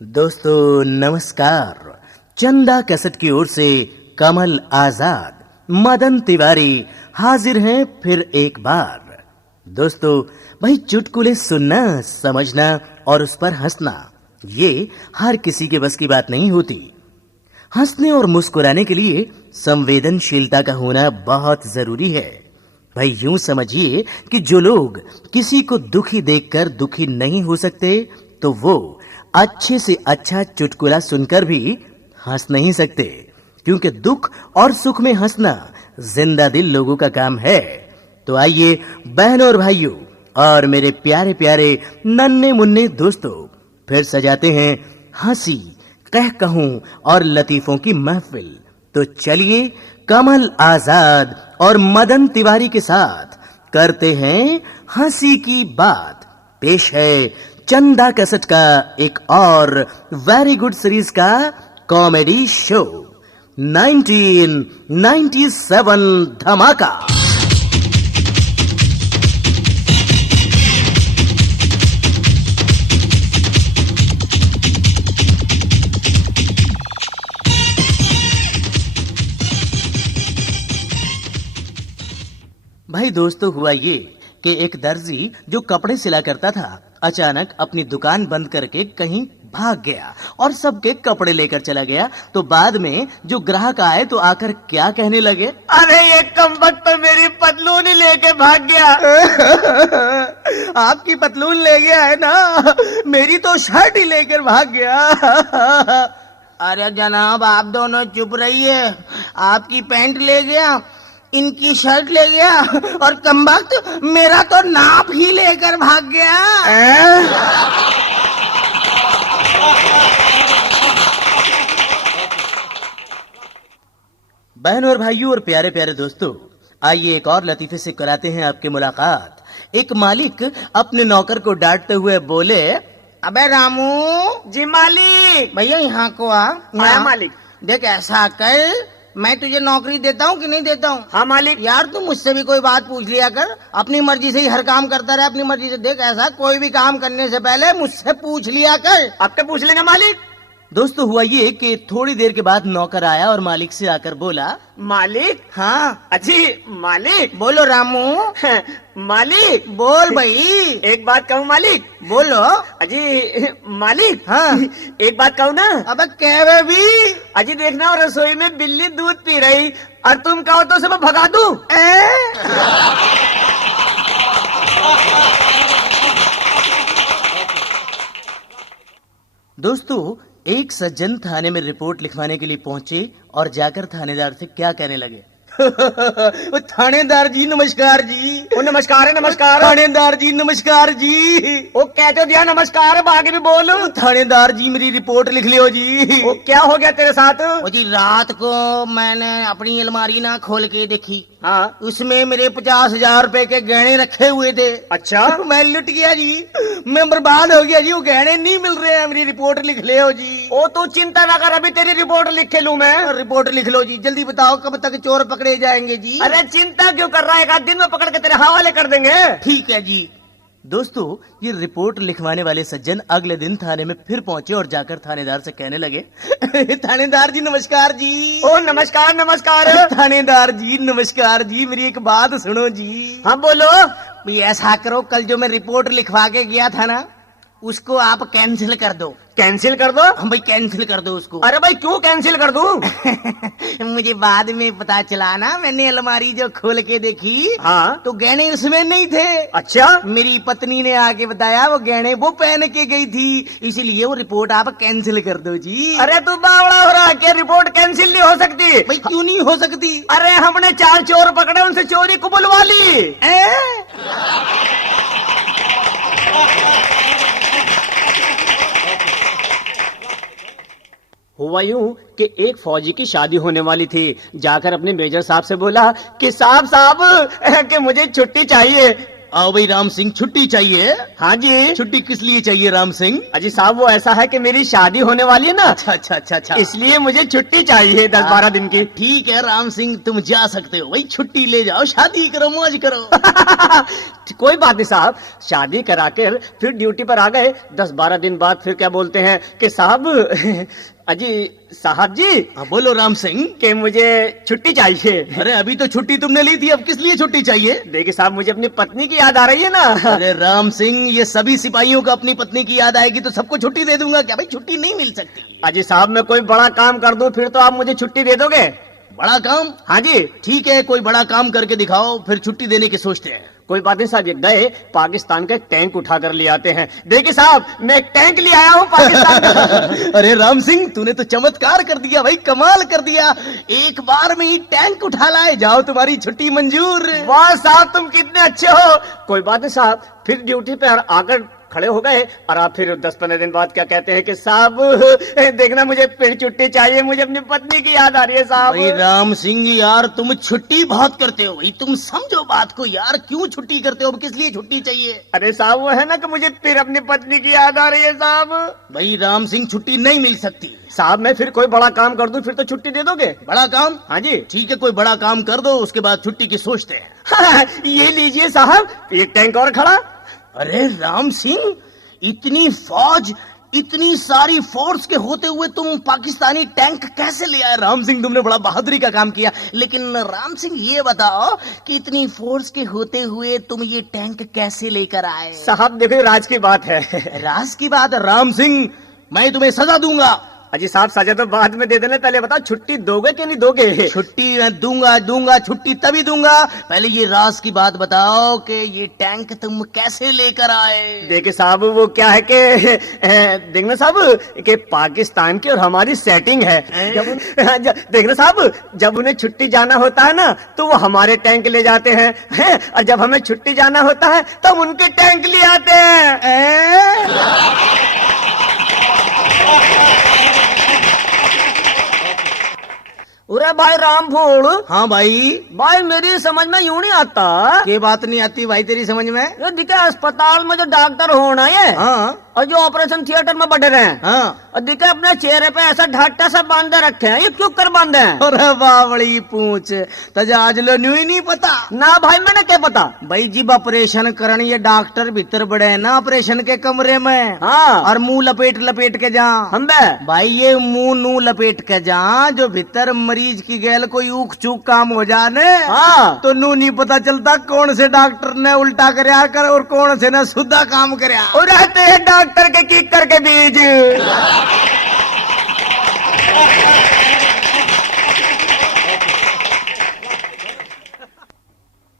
दोस्तों नमस्कार। चंदा कैसेट की ओर से कमल आजाद, मदन तिवारी हाजिर हैं फिर एक बार। दोस्तों भाई, चुटकुले सुनना, समझना और उस पर हंसना, ये हर किसी के बस की बात नहीं होती। हंसने और मुस्कुराने के लिए संवेदनशीलता का होना बहुत जरूरी है। भाई यूं समझिए कि जो लोग किसी को दुखी देखकर दुखी नहीं हो सकते, तो वो अच्छे से अच्छा चुटकुला सुनकर भी हंस नहीं सकते, क्योंकि दुख और सुख में हंसना जिंदा दिल लोगों का काम है। तो आइए बहनों और भाइयों और मेरे प्यारे प्यारे नन्हे मुन्ने दोस्तों, फिर सजाते हैं हंसी, कहकहूं और लतीफों की महफिल। तो चलिए कमल आजाद और मदन तिवारी के साथ करते हैं हंसी की बात। पेश है चंदा कैसेट का एक और वेरी गुड सीरीज का कॉमेडी शो 1997 धमाका। भाई दोस्तों, हुआ ये कि एक दर्जी जो कपड़े सिला करता था, अचानक अपनी दुकान बंद करके कहीं भाग गया और सबके कपड़े लेकर चला गया। तो बाद में जो ग्राहक आए तो आकर क्या कहने लगे, अरे ये कमबख्त तो मेरी पतलून ही लेके भाग गया। आपकी पतलून ले गया है ना, मेरी तो शर्ट ही लेकर भाग गया। अरे जनाब, आप दोनों चुप रहिए। आपकी पैंट ले गया, इनकी शर्ट ले गया और कमबख्त मेरा तो नाप ही लेकर भाग गया। बहनों और भाइयों और प्यारे प्यारे दोस्तों, आइए एक और लतीफे से कराते हैं आपकी मुलाकात। एक मालिक अपने नौकर को डांटते हुए बोले, अबे रामू। जी मालिक। भैया यहाँ को आ। आया मालिक। देख, ऐसा कर, मैं तुझे नौकरी देता हूँ कि नहीं देता हूँ? हाँ मालिक। यार तू मुझसे भी कोई बात पूछ लिया कर, अपनी मर्जी से ही हर काम करता रहे, अपनी मर्जी से। देख, ऐसा कोई भी काम करने से पहले मुझसे पूछ लिया कर। अब क्या पूछ लेंगे मालिक? दोस्तों हुआ ये कि थोड़ी देर के बाद नौकर आया और मालिक से आकर बोला, मालिक। हाँ अजी मालिक। बोलो रामू। मालिक। बोल भाई। एक बात कहूँ मालिक? बोलो। अजी मालिक। हाँ। एक बात कहूँ ना? अबे कह रहे भी। अजी देखना, और रसोई में बिल्ली दूध पी रही और तुम कहो तो उसे मैं भगा दूं? दोस्तों एक सज्जन थाने में रिपोर्ट लिखवाने के लिए पहुंचे और जाकर थानेदार से क्या कहने लगे, थानेदार जी नमस्कार जी। ओ नमस्कार है, नमस्कार। थानेदार जी नमस्कार जी। ओ कहते दिया नमस्कार, आगे भी बोलो। थानेदार जी मेरी रिपोर्ट लिख लियो जी। ओ क्या हो गया तेरे साथ? ओ जी, रात को मैंने अपनी अलमारी ना खोल के देखी। हाँ। उसमें मेरे 50,000 रुपए के गहने रखे हुए थे। अच्छा। मैं लुट गया जी, मैं बर्बाद हो गया जी, वो गहने नहीं मिल रहे हैं। मेरी रिपोर्ट लिख ले हो जी। ओ तू चिंता ना कर, अभी तेरी रिपोर्ट लिख के लूं मैं। रिपोर्ट लिख लो जी, जल्दी बताओ कब तक चोर पकड़े जाएंगे जी? अरे चिंता क्यों कर रहा है, एक आध दिन में पकड़ के तेरे हवाले कर देंगे। ठीक है जी। दोस्तों ये रिपोर्ट लिखवाने वाले सज्जन अगले दिन थाने में फिर पहुंचे और जाकर थानेदार से कहने लगे, थानेदार जी नमस्कार जी। ओ नमस्कार, नमस्कार। थानेदार जी नमस्कार जी, मेरी एक बात सुनो जी। हाँ बोलो। भाई ऐसा करो, कल जो मैं रिपोर्ट लिखवा के गया था ना, उसको आप कैंसिल कर दो। कैंसिल कर दो? हम भाई कैंसिल कर दो उसको। अरे भाई क्यों कैंसिल कर दूं? मुझे बाद में पता चला ना, मैंने अलमारी जो खोल के देखी, हाँ। तो गहने उसमें नहीं थे। अच्छा। मेरी पत्नी ने आके बताया वो गहने वो पहन के गई थी, इसलिए वो रिपोर्ट आप कैंसिल कर दो जी। अरे तू बावड़ा हो रहा है, क्या रिपोर्ट कैंसिल नहीं हो सकती? भाई क्यों नहीं हो सकती? अरे हमने 4 चोर पकड़े, उनसे चोरी कबूलवा ली। हुआ यूं कि एक फौजी की शादी होने वाली थी। जाकर अपने मेजर साहब से बोला कि साहब कि मुझे छुट्टी चाहिए। आओ भाई राम सिंह, छुट्टी चाहिए? हाँ जी। छुट्टी किस लिए चाहिए राम सिंह? अजी साहब वो ऐसा है कि मेरी शादी होने वाली है ना, अच्छा अच्छा अच्छा अच्छा, इसलिए मुझे छुट्टी चाहिए 10-12 दिन की। ठीक है राम सिंह, तुम जा सकते हो भाई, छुट्टी ले जाओ, शादी करो, मौज करो। कोई बात नहीं साहब, शादी करा कर फिर ड्यूटी पर आ गए, 10-12 दिन बाद फिर क्या बोलते हैं कि साहब अजी साहब जी। हाँ बोलो राम सिंह। कि मुझे छुट्टी चाहिए। अरे अभी तो छुट्टी तुमने ली थी, अब किस लिए छुट्टी चाहिए? देखिए साहब मुझे अपनी पत्नी की याद आ रही है ना। अरे राम सिंह, ये सभी सिपाहियों को अपनी पत्नी की याद आएगी तो सबको छुट्टी दे दूंगा क्या भाई? छुट्टी नहीं मिल सकती। अजी साहब मैं कोई बड़ा काम कर दूं फिर तो आप मुझे छुट्टी दे दोगे? बड़ा काम? हाँ जी। ठीक है, कोई बड़ा काम करके दिखाओ, फिर छुट्टी देने की सोचते हैं। कोई बात नहीं साहब, ये गए पाकिस्तान का एक टैंक उठा कर ले आते हैं। देखिए साहब मैं एक टैंक ले आया हूँ पाकिस्तान का। अरे राम सिंह, तूने तो चमत्कार कर दिया भाई, कमाल कर दिया, एक बार में ही टैंक उठा लाए। जाओ, तुम्हारी छुट्टी मंजूर। वाह साहब तुम कितने अच्छे हो। कोई बात नहीं साहब, फिर ड्यूटी पे आकर खड़े हो गए और आप फिर 10-15 दिन बाद क्या कहते हैं कि साहब देखना मुझे फिर छुट्टी चाहिए, मुझे अपनी पत्नी की याद आ रही है साहब। भाई राम सिंह यार, तुम छुट्टी बहुत करते हो भाई, तुम समझो बात को यार, क्यों छुट्टी करते हो? अब किस लिए छुट्टी चाहिए? अरे साहब वो है ना कि मुझे फिर अपनी पत्नी की याद आ रही है साहब। भाई राम सिंह, छुट्टी नहीं मिल सकती। साहब मैं फिर कोई बड़ा काम कर दूं फिर तो छुट्टी दे दोगे? बड़ा काम? हाँ जी। ठीक है, कोई बड़ा काम कर दो, उसके बाद छुट्टी की सोचते हैं। ये लीजिए साहब, एक टैंक और खड़ा। अरे राम सिंह, इतनी फौज, इतनी सारी फोर्स के होते हुए तुम पाकिस्तानी टैंक कैसे ले आए? राम सिंह, तुमने बड़ा बहादुरी का काम किया। लेकिन राम सिंह ये बताओ कि इतनी फोर्स के होते हुए तुम ये टैंक कैसे लेकर आए? साहब देखो राज की बात है। राज की बात है? राम सिंह, मैं तुम्हें सजा दूंगा। अजी साहब सजा तो बाद में दे देना, पहले बताओ छुट्टी दोगे कि नहीं दोगे? छुट्टी मैं दूंगा, छुट्टी तभी दूंगा, पहले ये राज की बात बताओ कि ये टैंक तुम कैसे लेकर आए? देखिए साहब वो क्या है कि देखना साहब कि पाकिस्तान की और हमारी सेटिंग है। देखना साहब, जब उन्हें छुट्टी जाना होता है ना तो वो हमारे टैंक ले जाते हैं, और जब हमें छुट्टी जाना होता है तब उनके टैंक ले आते हैं। अरे भाई रामफूल। हाँ भाई। भाई मेरी समझ में यूं नहीं आता। ये बात नहीं आती भाई तेरी समझ में? ये दिखे अस्पताल में जो डॉक्टर होना है, हाँ, और जो ऑपरेशन थिएटर में बैठे रहे हैं, हाँ, और दिखे अपने चेहरे पे ऐसा ढाटा सा बांधे रखे हैं, ये क्यों कर बांधे हैं? अरे वाह, बड़ी पूछ, तजा आज लो न्यू ही नहीं पता। ना भाई मैंने क्या पता। भाई जब ऑपरेशन करन ये डॉक्टर भीतर बड़े हैं ना ऑपरेशन के कमरे में, हाँ, और मुंह लपेट लपेट के जा हम बे भाई, ये मुंह नू लपेट के जा, जो भीतर मरीज की गैल कोई ऊक चूक काम हो जाने, हाँ, तो नू नहीं पता चलता कौन से डॉक्टर ने उल्टा करया कर और कौन से ने सुधा काम करया। और रहते हैं डॉक्टर के किकर के बीच।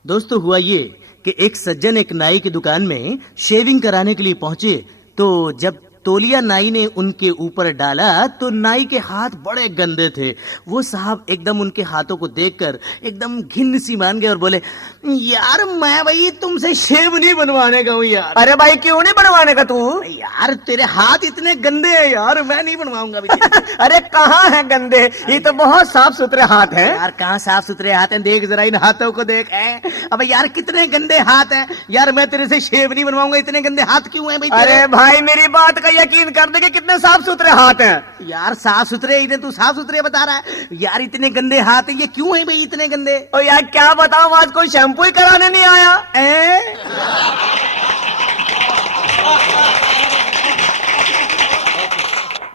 दोस्तों हुआ ये कि एक सज्जन एक नाई की दुकान में शेविंग कराने के लिए पहुंचे, तो जब तौलिया नाई ने उनके ऊपर डाला तो नाई के हाथ बड़े गंदे थे। वो साहब एकदम उनके हाथों को देखकर एकदम घिन सी मान गए और बोले, यार मैं भाई तुमसे शेव नहीं बनवाने का हूँ यार। अरे भाई क्यों नहीं बनवाने का तू? यार तेरे हाथ इतने गंदे हैं यार, मैं नहीं बनवाऊंगा भाई। अरे कहाँ है गंदे, ये तो बहुत साफ सुथरे हाथ हैं। यार कहाँ साफ सुथरे हाथ हैं, देख जरा इन हाथों को देख। अब यार कितने गंदे हाथ हैं यार, मैं तेरे से शेव नहीं बनवाऊंगा। इतने गंदे हाथ क्यों हैं भाई? अरे भाई मेरी बात का यकीन कर दे कि कितने साफ सुथरे हाथ हैं। यार साफ सुथरे, इधर तू साफ सुथरे बता रहा है यार, इतने गंदे हाथ हैं, ये क्यों है भाई इतने गंदे? और यार क्या बताऊं, आज कोई शैम्पू ही कराने नहीं आया।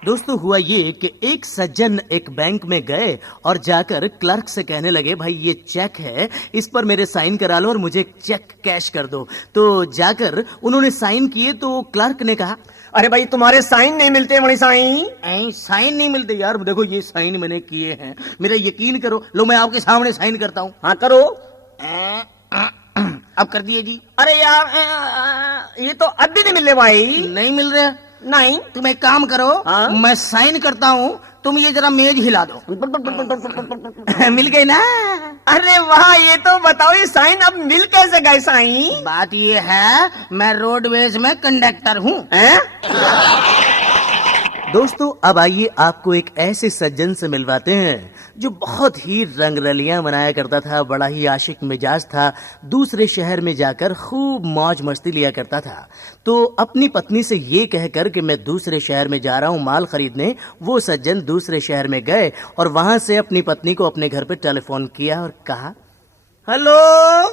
दोस्तों हुआ ये कि एक सज्जन एक बैंक में गए और जाकर क्लर्क से कहने लगे, भाई ये चेक है, इस पर मेरे साइन करा लो और मुझे चेक कैश कर दो। तो जाकर उन्होंने साइन किए तो क्लर्क ने कहा, अरे भाई तुम्हारे साइन नहीं मिलते मणि साइन। साइन नहीं मिलते? यार देखो ये साइन मैंने किए हैं, मेरा यकीन करो। लो मैं आपके सामने साइन करता हूँ। हाँ करो। अब कर दिए जी। अरे यार ये तो अब भी नहीं मिल रहे भाई। नहीं मिल रहे? नहीं। तुम एक काम करो, हाँ? मैं साइन करता हूँ, तुम ये जरा मेज हिला दो। मिल गई ना? अरे वाह, ये तो बताओ ये साइन अब मिल कैसे गए साइन? बात ये है, मैं रोडवेज में कंडक्टर हूँ। दोस्तों अब आइए आपको एक ऐसे सज्जन से मिलवाते हैं जो बहुत ही रंगरलियां मनाया करता था, बड़ा ही आशिक मिजाज था, दूसरे शहर में जाकर खूब मौज मस्ती लिया करता था। तो अपनी पत्नी से ये कहकर कि मैं दूसरे शहर में जा रहा हूँ माल खरीदने, वो सज्जन दूसरे शहर में गए और वहां से अपनी पत्नी को अपने घर पे टेलीफोन किया और कहा, हेलो।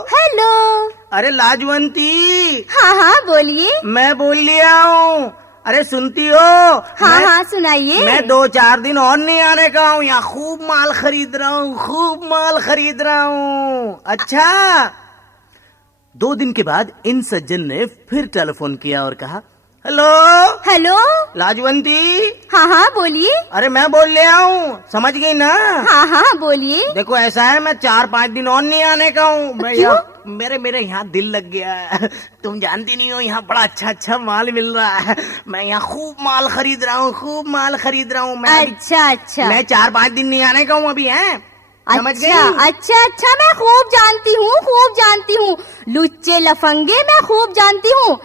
हेलो। अरे लाजवंती, हाँ हाँ बोलिए। मैं बोल लिया हूँ। अरे सुनती हो? हाँ हाँ सुनाइए। मैं 2-4 दिन और नहीं आने का हूँ, यहाँ खूब माल खरीद रहा हूँ, खूब माल खरीद रहा हूँ। अच्छा। 2 दिन के बाद इन सज्जन ने फिर टेलीफोन किया और कहा, हेलो। हेलो। लाजवंती। हाँ हाँ बोलिए। अरे मैं बोल लिया हूँ, समझ गई ना? हाँ हाँ बोलिए। देखो ऐसा है, मैं 4-5 दिन और नहीं आने का हूँ। मैं क्यों? मेरे यहाँ दिल लग गया है। तुम जानती नहीं हो, यहाँ बड़ा अच्छा माल मिल रहा है। मैं यहाँ खूब माल खरीद रहा हूँ, खूब माल खरीद रहा हूँ। अच्छा अच्छा। मैं 4-5 दिन नहीं आने का हूँ अभी, है? समझ गई? अच्छा मैं खूब जानती हूँ लुच्चे लफंगे, मैं खूब जानती हूँ।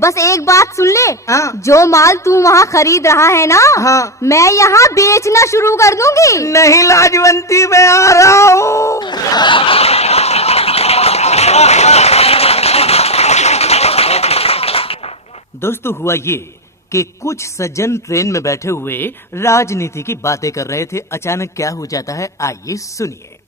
बस एक बात सुन ले, हाँ। जो माल तू वहाँ खरीद रहा है ना, हाँ। मैं यहाँ बेचना शुरू कर दूंगी। नहीं लाजवंती, मैं आ रहा हूँ। दोस्तों हुआ ये कि कुछ सज्जन ट्रेन में बैठे हुए राजनीति की बातें कर रहे थे। अचानक क्या हो जाता है, आइए सुनिए।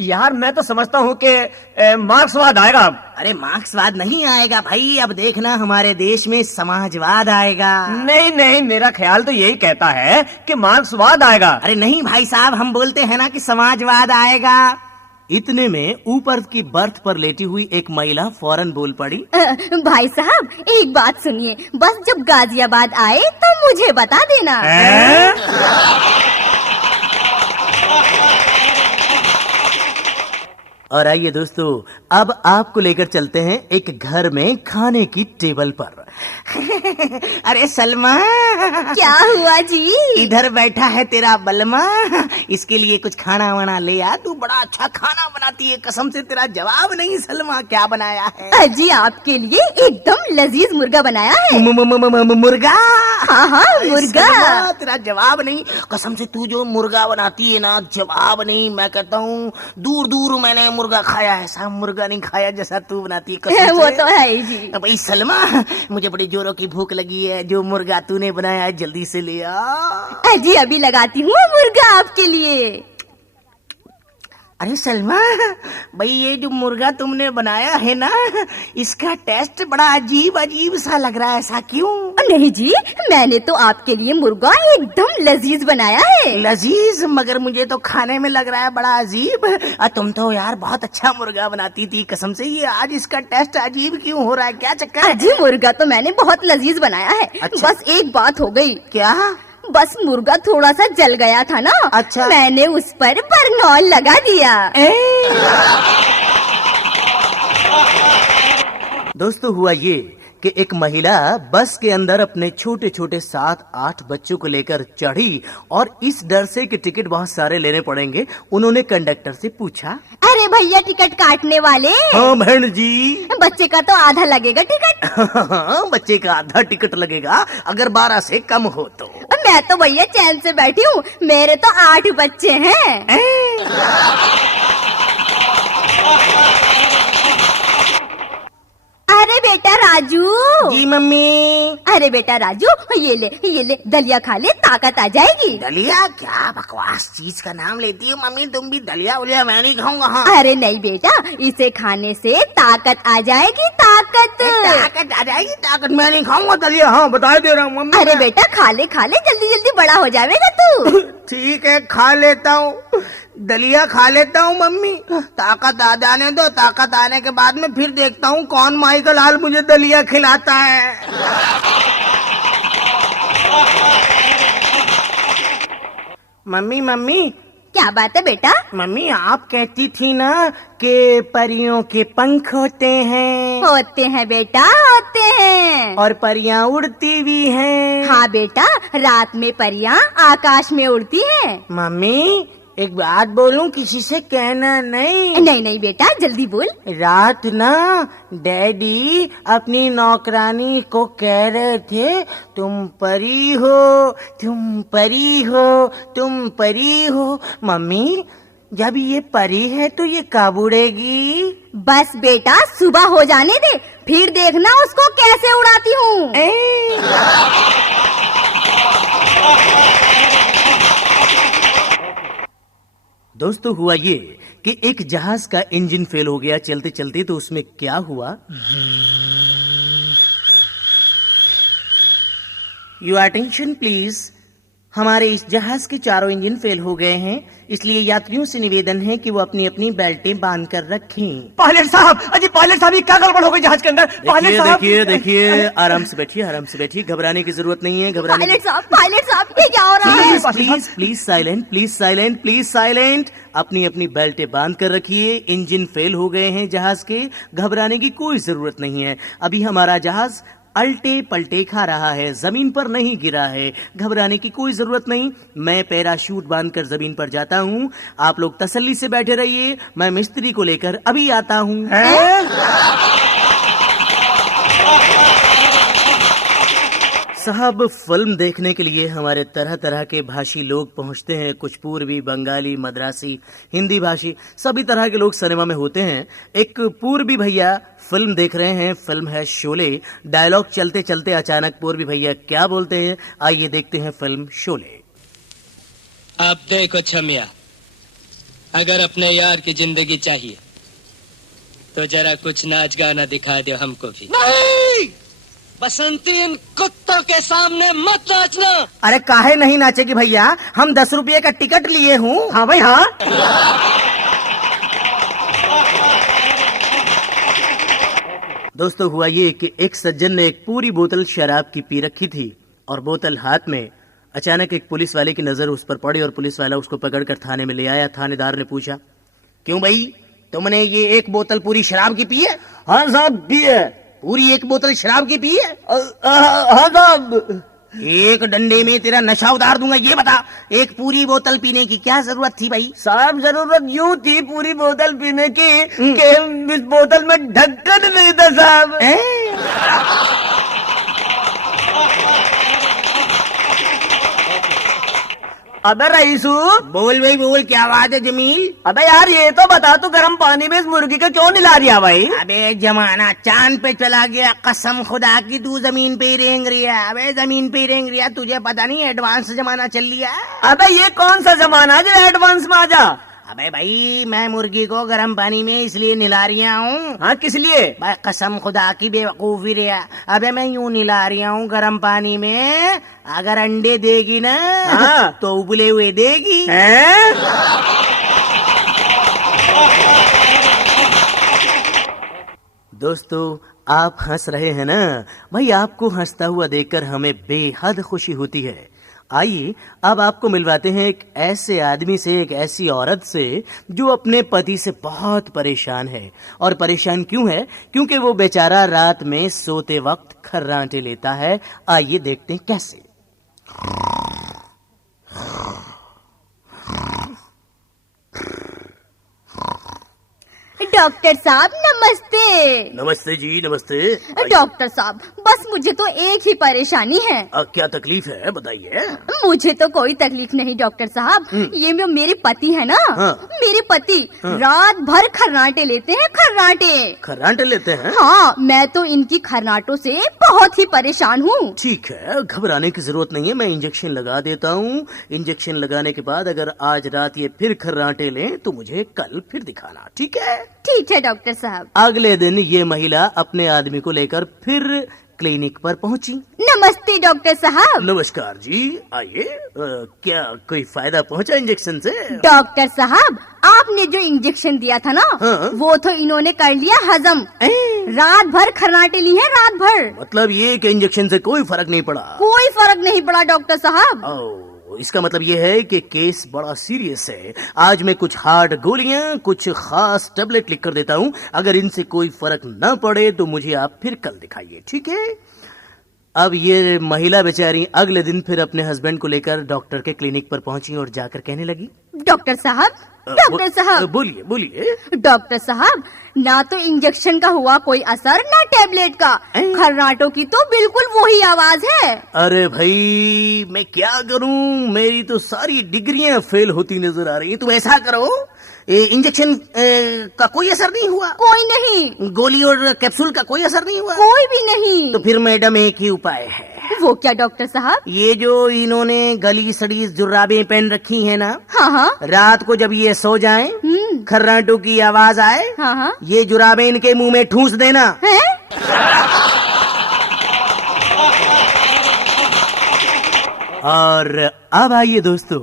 यार मैं तो समझता हूँ कि मार्क्सवाद आएगा अब। अरे मार्क्सवाद नहीं आएगा भाई, अब देखना हमारे देश में समाजवाद आएगा। नहीं, मेरा ख्याल तो यही कहता है कि मार्क्सवाद आएगा। अरे नहीं भाई साहब, हम बोलते हैं ना कि समाजवाद आएगा। इतने में ऊपर की बर्थ पर लेटी हुई एक महिला फौरन बोल पड़ी, भाई साहब एक बात सुनिए, बस जब गाजियाबाद आए तो मुझे बता देना। और आइए दोस्तों अब आपको लेकर चलते हैं एक घर में खाने की टेबल पर। अरे सलमा, क्या हुआ जी? इधर बैठा है तेरा बलमा, इसके लिए कुछ खाना वाना ले आ। तू बड़ा अच्छा खाना बनाती है, कसम से तेरा जवाब नहीं। सलमा क्या बनाया है? अजी आपके लिए एकदम लजीज मुर्गा बनाया है। मुर्गा? हाँ मुर्गा। सलमा, तेरा जवाब नहीं, कसम से। तू जो मुर्गा बनाती है ना, जवाब नहीं। मैं कहता हूँ दूर मैंने मुर्गा खाया है, ऐसा मुर्गा नहीं खाया जैसा तू बनाती है, कसम वो से। तो है ही जी। भाई सलमा, मुझे बड़ी जोरों की भूख लगी है, जो मुर्गा तूने बनाया है जल्दी से ले आ। अजी अभी लगाती हूँ मुर्गा आपके लिए। अरे सलमा भाई, ये जो मुर्गा तुमने बनाया है ना, इसका टेस्ट बड़ा अजीब सा लग रहा है, ऐसा क्यों? नहीं जी, मैंने तो आपके लिए मुर्गा एकदम लजीज बनाया है। लजीज? मगर मुझे तो खाने में लग रहा है बड़ा अजीब। तुम तो यार बहुत अच्छा मुर्गा बनाती थी, कसम से। ये आज इसका टेस्ट अजीब क्यों हो रहा है, क्या चक्कर है? अजी मुर्गा तो मैंने बहुत लजीज बनाया है। अच्छा। बस एक बात हो गई। क्या? बस मुर्गा थोड़ा सा जल गया था ना। अच्छा। मैंने उस पर बरनौल लगा दिया। दोस्तों हुआ ये कि एक महिला बस के अंदर अपने छोटे छोटे 7-8 बच्चों को लेकर चढ़ी और इस डर से कि टिकट बहुत सारे लेने पड़ेंगे, उन्होंने कंडक्टर से पूछा, अरे भैया टिकट काटने वाले। हाँ बहन जी। बच्चे का तो आधा लगेगा टिकट। हाँ बच्चे का आधा टिकट लगेगा अगर 12 से कम हो तो। मैं तो भैया चैन से बैठी हूँ, मेरे तो 8 बच्चे हैं। अरे बेटा राजू। जी मम्मी। अरे बेटा राजू, ये ले दलिया खा ले, ताकत आ जाएगी। दलिया? क्या बकवास चीज का नाम लेती हो मम्मी, तुम भी। दलिया उलिया मैं नहीं खाऊंगा। हाँ। अरे नहीं बेटा, इसे खाने से ताकत आ जाएगी, ताकत। ताकत आ जाएगी? ताकत? मैं नहीं खाऊंगा दलिया। हाँ बता दे रहा हूँ मम्मी। अरे बेटा खा ले, जल्दी जल्दी बड़ा हो जाएगा तू। ठीक है, खा लेता हूँ, दलिया खा लेता हूँ मम्मी। ताकत आ जाने दो, ताकत आने के बाद में फिर देखता हूँ कौन माई का लाल मुझे दलिया खिलाता है। मम्मी क्या बात है बेटा? मम्मी, आप कहती थी ना कि परियों के पंख होते हैं। होते हैं बेटा, होते हैं। और परियां उड़ती भी हैं। हाँ बेटा, रात में परियां आकाश में उड़ती हैं। मम्मी, एक बात बोलूं, किसी से कहना नहीं। नहीं नहीं बेटा, जल्दी बोल। रात ना डैडी अपनी नौकरानी को कह रहे थे, तुम परी हो, तुम परी हो, तुम परी हो। मम्मी, जब ये परी है तो ये कब उड़ेगी? बस बेटा, सुबह हो जाने दे, फिर देखना उसको कैसे उड़ाती हूँ। दोस्तों, हुआ ये कि एक जहाज का इंजन फेल हो गया चलते चलते। तो उसमें क्या हुआ? Your attention please. हमारे इस जहाज के चारों इंजन फेल हो गए हैं, इसलिए यात्रियों से निवेदन है कि वो अपनी अपनी बेल्टें बांध कर रखें। पायलट साहब, अजी पायलट साहब, ये क्या गड़बड़ हो गई जहाज के अंदर? पायलट देखिए साहब, देखिए देखिए, आराम से बैठिए, आराम से बैठिए, घबराने की जरूरत नहीं है। घबराने पायलट साहब, ये क्या हो रहा है? Please please silent, please silent, please silent. अपनी अपनी बेल्टें बांध कर रखिए। इंजन फेल हो गए हैं जहाज के, घबराने की कोई जरूरत नहीं है। अभी हमारा जहाज अल्टे पलटे खा रहा है, जमीन पर नहीं गिरा है। घबराने की कोई जरूरत नहीं। मैं पैराशूट बांधकर जमीन पर जाता हूँ, आप लोग तसल्ली से बैठे रहिए, मैं मिस्त्री को लेकर अभी आता हूँ। साहब, फिल्म देखने के लिए हमारे तरह तरह के भाषी लोग पहुंचते हैं। कुछ पूर्वी, बंगाली, मद्रासी, हिंदी भाषी, सभी तरह के लोग सिनेमा में होते हैं। एक पूर्वी भैया फिल्म देख रहे हैं, फिल्म है शोले। डायलॉग चलते चलते अचानक पूर्वी भैया क्या बोलते हैं, आइए देखते हैं फिल्म शोले। अब देखो छमिया, अगर अपने यार की जिंदगी चाहिए तो जरा कुछ नाच गाना दिखा दो हमको भी। नहीं, बसंती, इन कुत्तों के सामने मत नाचना। अरे काहे नहीं नाचेगी भैया, हम 10 रुपये का टिकट लिए हूँ। हाँ भाई हाँ। दोस्तों, हुआ ये कि एक सज्जन ने एक पूरी बोतल शराब की पी रखी थी और बोतल हाथ में। अचानक एक पुलिस वाले की नजर उस पर पड़ी और पुलिस वाला उसको पकड़कर थाने में ले आया। थानेदार ने पूछा, क्यों भाई, तुमने ये एक बोतल पूरी शराब की पी है? हाँ साहब, भी है। पूरी एक बोतल शराब की पी है? हाँ साहब। एक डंडे में तेरा नशा उतार दूंगा। ये बता, एक पूरी बोतल पीने की क्या जरूरत थी भाई? साहब, जरूरत यूं थी पूरी बोतल पीने की कि इस बोतल में ढक्कन नहीं था साहब। अबे रईसू, बोल भाई बोल, क्या बात है जमील? अबे यार ये तो बता, तू गर्म पानी में इस मुर्गी का क्यों निला रिया भाई? अबे जमाना चांद पे चला गया, कसम खुदा की तू जमीन पे ही रेंग रिया। अबे जमीन पे ही रेंग रिया, तुझे पता नहीं एडवांस जमाना चल लिया। अबे ये कौन सा जमाना है जो एडवांस में आ जा? अबे भाई, मैं मुर्गी को गर्म पानी में इसलिए निला रिया हूँ। हाँ, किस लिए? भाई कसम खुदा की बेवकूफी रिया। अबे मैं यूं निला रिया हूँ गर्म पानी में, अगर अंडे देगी ना हाँ। तो उबले हुए देगी। हैं? दोस्तों, आप हंस रहे हैं ना? भाई, आपको हंसता हुआ देखकर हमें बेहद खुशी होती है। आइए अब आपको मिलवाते हैं एक ऐसे आदमी से, एक ऐसी औरत से जो अपने पति से बहुत परेशान है। और परेशान क्यों है? क्योंकि वो बेचारा रात में सोते वक्त खर्राटे लेता है। आइए देखते हैं कैसे। डॉक्टर साहब नमस्ते। नमस्ते जी, नमस्ते। डॉक्टर साहब, बस मुझे तो एक ही परेशानी है। क्या तकलीफ है, बताइए। मुझे तो कोई तकलीफ नहीं डॉक्टर साहब, ये जो मेरे पति है ना, हाँ। मेरे पति रात भर खर्राटे लेते हैं, खर्राटे। खर्राटे लेते हैं? हाँ, मैं तो इनकी खर्राटों से बहुत ही परेशान हूँ। ठीक है, घबराने की जरूरत नहीं है, मैं इंजेक्शन लगा देता हूँ। इंजेक्शन लगाने के बाद अगर आज रात ये फिर खर्राटे लें तो मुझे कल फिर दिखाना, ठीक है? ठीक है डॉक्टर साहब। अगले दिन ये महिला अपने आदमी को लेकर फिर क्लिनिक पर पहुंची। नमस्ते डॉक्टर साहब। नमस्कार जी, आइए। क्या कोई फायदा पहुंचा इंजेक्शन से? डॉक्टर साहब, आपने जो इंजेक्शन दिया था ना, हाँ। वो तो इन्होंने कर लिया हजम। रात भर खर्राटे ली है, रात भर। मतलब ये कि इंजेक्शन से कोई फर्क नहीं पड़ा? कोई फर्क नहीं पड़ा डॉक्टर साहब। इसका मतलब ये है कि केस बड़ा सीरियस है। आज मैं कुछ हार्ड गोलियां, कुछ खास टेबलेट लिख कर देता हूं। अगर इनसे कोई फर्क न पड़े तो मुझे आप फिर कल दिखाइए, ठीक है? अब ये महिला बेचारी अगले दिन फिर अपने हस्बैंड को लेकर डॉक्टर के क्लिनिक पर पहुंची और जाकर कहने लगी, डॉक्टर साहब, डॉक्टर साहब, बोलिए बोलिए। डॉक्टर साहब, ना तो इंजेक्शन का हुआ कोई असर, ना टैबलेट का। खर्राटों की तो बिल्कुल वही आवाज है। अरे भाई मैं क्या करूं, मेरी तो सारी डिग्रियां फेल होती नजर आ रही है। तुम ऐसा करो, इंजेक्शन का कोई असर नहीं हुआ? कोई नहीं। गोली और कैप्सूल का कोई असर नहीं हुआ? कोई भी नहीं। तो फिर मैडम एक ही उपाय है। वो क्या डॉक्टर साहब? ये जो इन्होंने गली सड़ी जुर्राबें पहन रखी है ना, हाँ हाँ रात को जब ये सो जाएं, खर्राटों की आवाज आए, हाँ हाँ ये जुराबें इनके मुंह में ठूस देना। है? और अब आइए दोस्तों,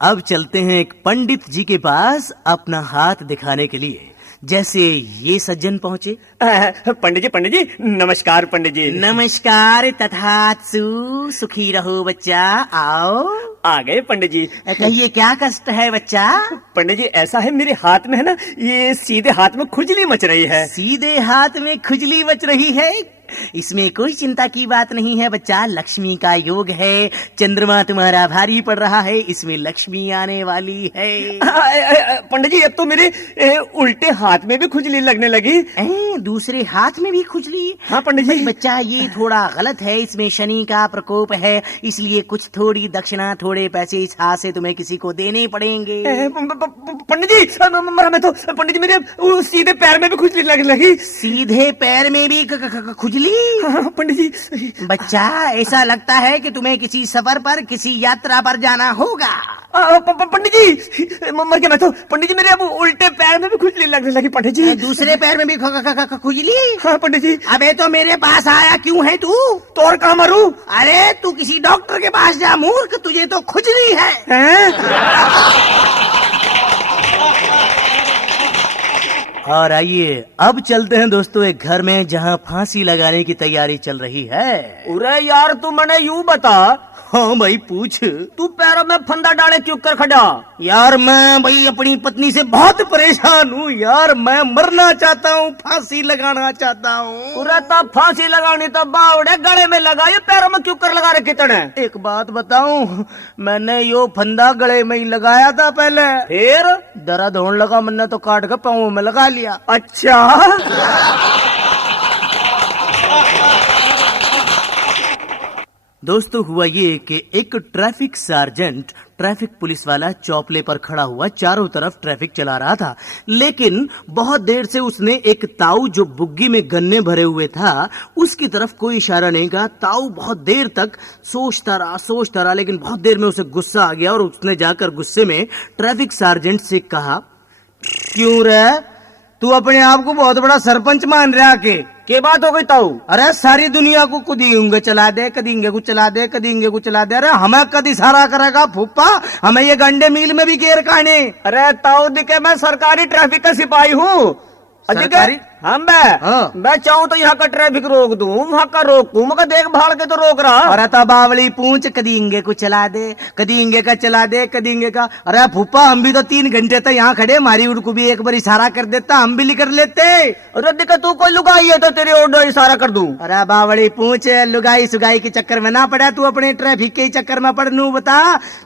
अब चलते हैं एक पंडित जी के पास अपना हाथ दिखाने के लिए। जैसे ये सज्जन पहुँचे। पंडित जी नमस्कार। पंडित जी नमस्कार। तथास्तु, सुखी रहो बच्चा, आओ। आ गए पंडित जी। कहिए क्या कष्ट है बच्चा? पंडित जी ऐसा है, मेरे हाथ में है ना, ये सीधे हाथ में खुजली मच रही है। सीधे हाथ में खुजली मच रही है? इसमें कोई चिंता की बात नहीं है बच्चा, लक्ष्मी का योग है, चंद्रमा तुम्हारा भारी पड़ रहा है, इसमें लक्ष्मी आने वाली है। पंडित जी अब तो मेरे उल्टे हाथ में भी खुजली लगने लगी। दूसरे हाथ में भी खुजली? हाँ पंडित जी। बच्चा ये थोड़ा गलत है, इसमें शनि का प्रकोप है, इसलिए कुछ थोड़ी दक्षिणा, थोड़े पैसे इस हाथ से तुम्हें किसी को देने पड़ेंगे। पंडित जी मैं तो पंडित जी मेरे सीधे पैर में भी खुजली लगने लगी। सीधे पैर में भी खुजली? पंडित जी बच्चा ऐसा लगता है कि तुम्हें किसी सफर पर, किसी यात्रा पर जाना होगा। पंडित जी मर गया मैं तो। पंडित जी मेरे अब उल्टे पैर में भी खुजली लगने लगी। पंडित जी दूसरे पैर में भी खुजली? हाँ पंडित जी। अबे तो मेरे पास आया क्यों है तू? तो और कहाँ मरूं? अरे तू किसी डॉक्टर के पास जा मूर्ख, तुझे तो खुजली है। और आइए अब चलते हैं दोस्तों एक घर में जहां फांसी लगाने की तैयारी चल रही है। अरे यार तू मैंने यूं बता। हाँ भाई पूछ। तू पैरों में फंदा डाले क्यों कर खड़ा? यार मैं भाई अपनी पत्नी से बहुत परेशान हूँ यार, मैं मरना चाहता हूँ, फांसी लगाना चाहता हूँ। तब फांसी लगानी तो बावड़े गले में लगा, ये पैरों में क्यों कर लगा रखे तने? एक बात बताऊं, मैंने यो फंदा गले में ही लगाया था पहले, फिर दर्द होने लगा, मैंने तो काट के पाँव में लगा लिया। अच्छा दोस्तों हुआ ये कि एक ट्रैफिक सार्जेंट, ट्रैफिक पुलिस वाला चौपले पर खड़ा हुआ चारों तरफ ट्रैफिक चला रहा था, लेकिन बहुत देर से उसने एक ताऊ जो बुग्गी में गन्ने भरे हुए था उसकी तरफ कोई इशारा नहीं किया। ताऊ बहुत देर तक सोचता रहा, लेकिन बहुत देर में उसे गुस्सा आ गया और उसने जाकर गुस्से में ट्रैफिक सार्जेंट से कहा, क्यों रे, तू अपने आप को बहुत बड़ा सरपंच मान रहा के बात हो गई ताऊ? अरे सारी दुनिया को कदी इंगे चला दे, कदी इंगे को चला दे, कदी इंगे को चला दे। अरे हमें कदी इशारा करेगा फूफा, हमें ये गंडे मिल में भी घेर काने। अरे ताऊ दिखे मैं सरकारी ट्रैफिक का सिपाही हूँ। सरकारी? हाँ हाँ। मैं चाहूँ तो यहाँ का ट्रैफिक रोक दूँ, वहाँ का रोकूँ, मगर देख भाड़ के तो रोक रहा। अरे तो बावली पूछ, कदी इंगे को चला दे, कदी इंगे का चला दे, कदी इंगे का। अरे फूफा हम भी तो 3 घंटे तक यहाँ खड़े, हमारी उनको भी एक बार इशारा कर देता, हम भी लिख लेते। अरे दिक्कत तू कोई लुगाई है तो तेरे ऑर्डर इशारा कर दूं। अरे बावली पूछ, लुगाई सुगाई के चक्कर में ना पड़ा, तू अपने ट्रैफिक के चक्कर में पड़। नू बता,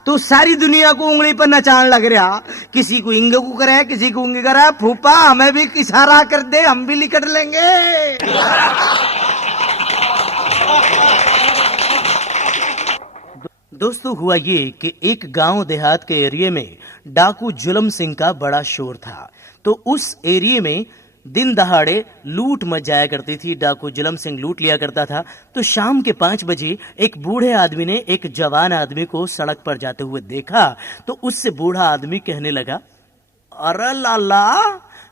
तू सारी दुनिया को उंगली पर नचान लग रहा, किसी को इंगे को करे, किसी को उंगे करे। फूफा हमें भी इशारा कर दे, हम भी लिख लेंगे। दोस्तों हुआ ये कि एक गांव देहात के एरिया में डाकू जुलम सिंह का बड़ा शोर था। तो उस एरिया में दिन दहाड़े लूट मच जाया करती थी, डाकू जुलम सिंह लूट लिया करता था। तो शाम के 5 बजे एक बूढ़े आदमी ने एक जवान आदमी को सड़क पर जाते हुए देखा। तो उससे बूढ़ा आदमी कहने लगा, अरे लाला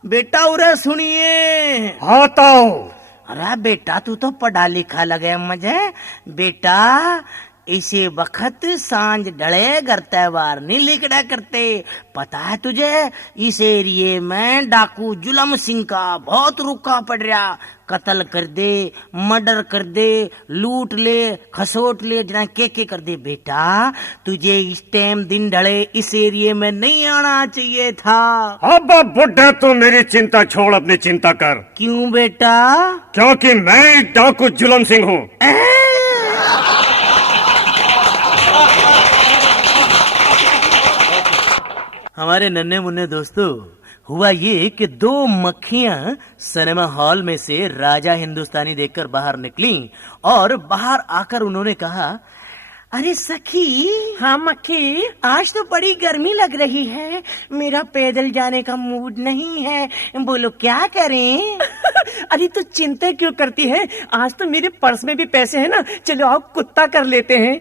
बेटा उरे सुनिए। हाँ ताऊ। अरे बेटा तू तो पढ़ा लिखा लगे मुझे। बेटा इसे वक्त सांझ डले घर त्योहार नहीं लिखड़ा करते, पता है तुझे इस एरिए में डाकू जुलम सिंह का बहुत रुका पड़ रहा, कत्ल कर दे, मर्डर कर दे, लूट ले, खसोट ले, जना के कर दे। बेटा तुझे इस टाइम दिन ढले इस एरिए में नहीं आना चाहिए था। अब बुढ़ा तो मेरी चिंता छोड़, अपनी चिंता कर। क्यों बेटा? क्योंकि मैं डाकू जुलम सिंह हूँ। हमारे नन्हे मुन्ने दोस्तों, हुआ ये कि दो मक्खियां सिनेमा हॉल में से राजा हिंदुस्तानी देखकर बाहर निकली और बाहर आकर उन्होंने कहा, अरे सखी, हाँ मक्खी, आज तो बड़ी गर्मी लग रही है, मेरा पैदल जाने का मूड नहीं है, बोलो क्या करें? अरे तू चिंता क्यों करती है, आज तो मेरे पर्स में भी पैसे हैं ना, चलो आओ कुत्ता कर लेते हैं।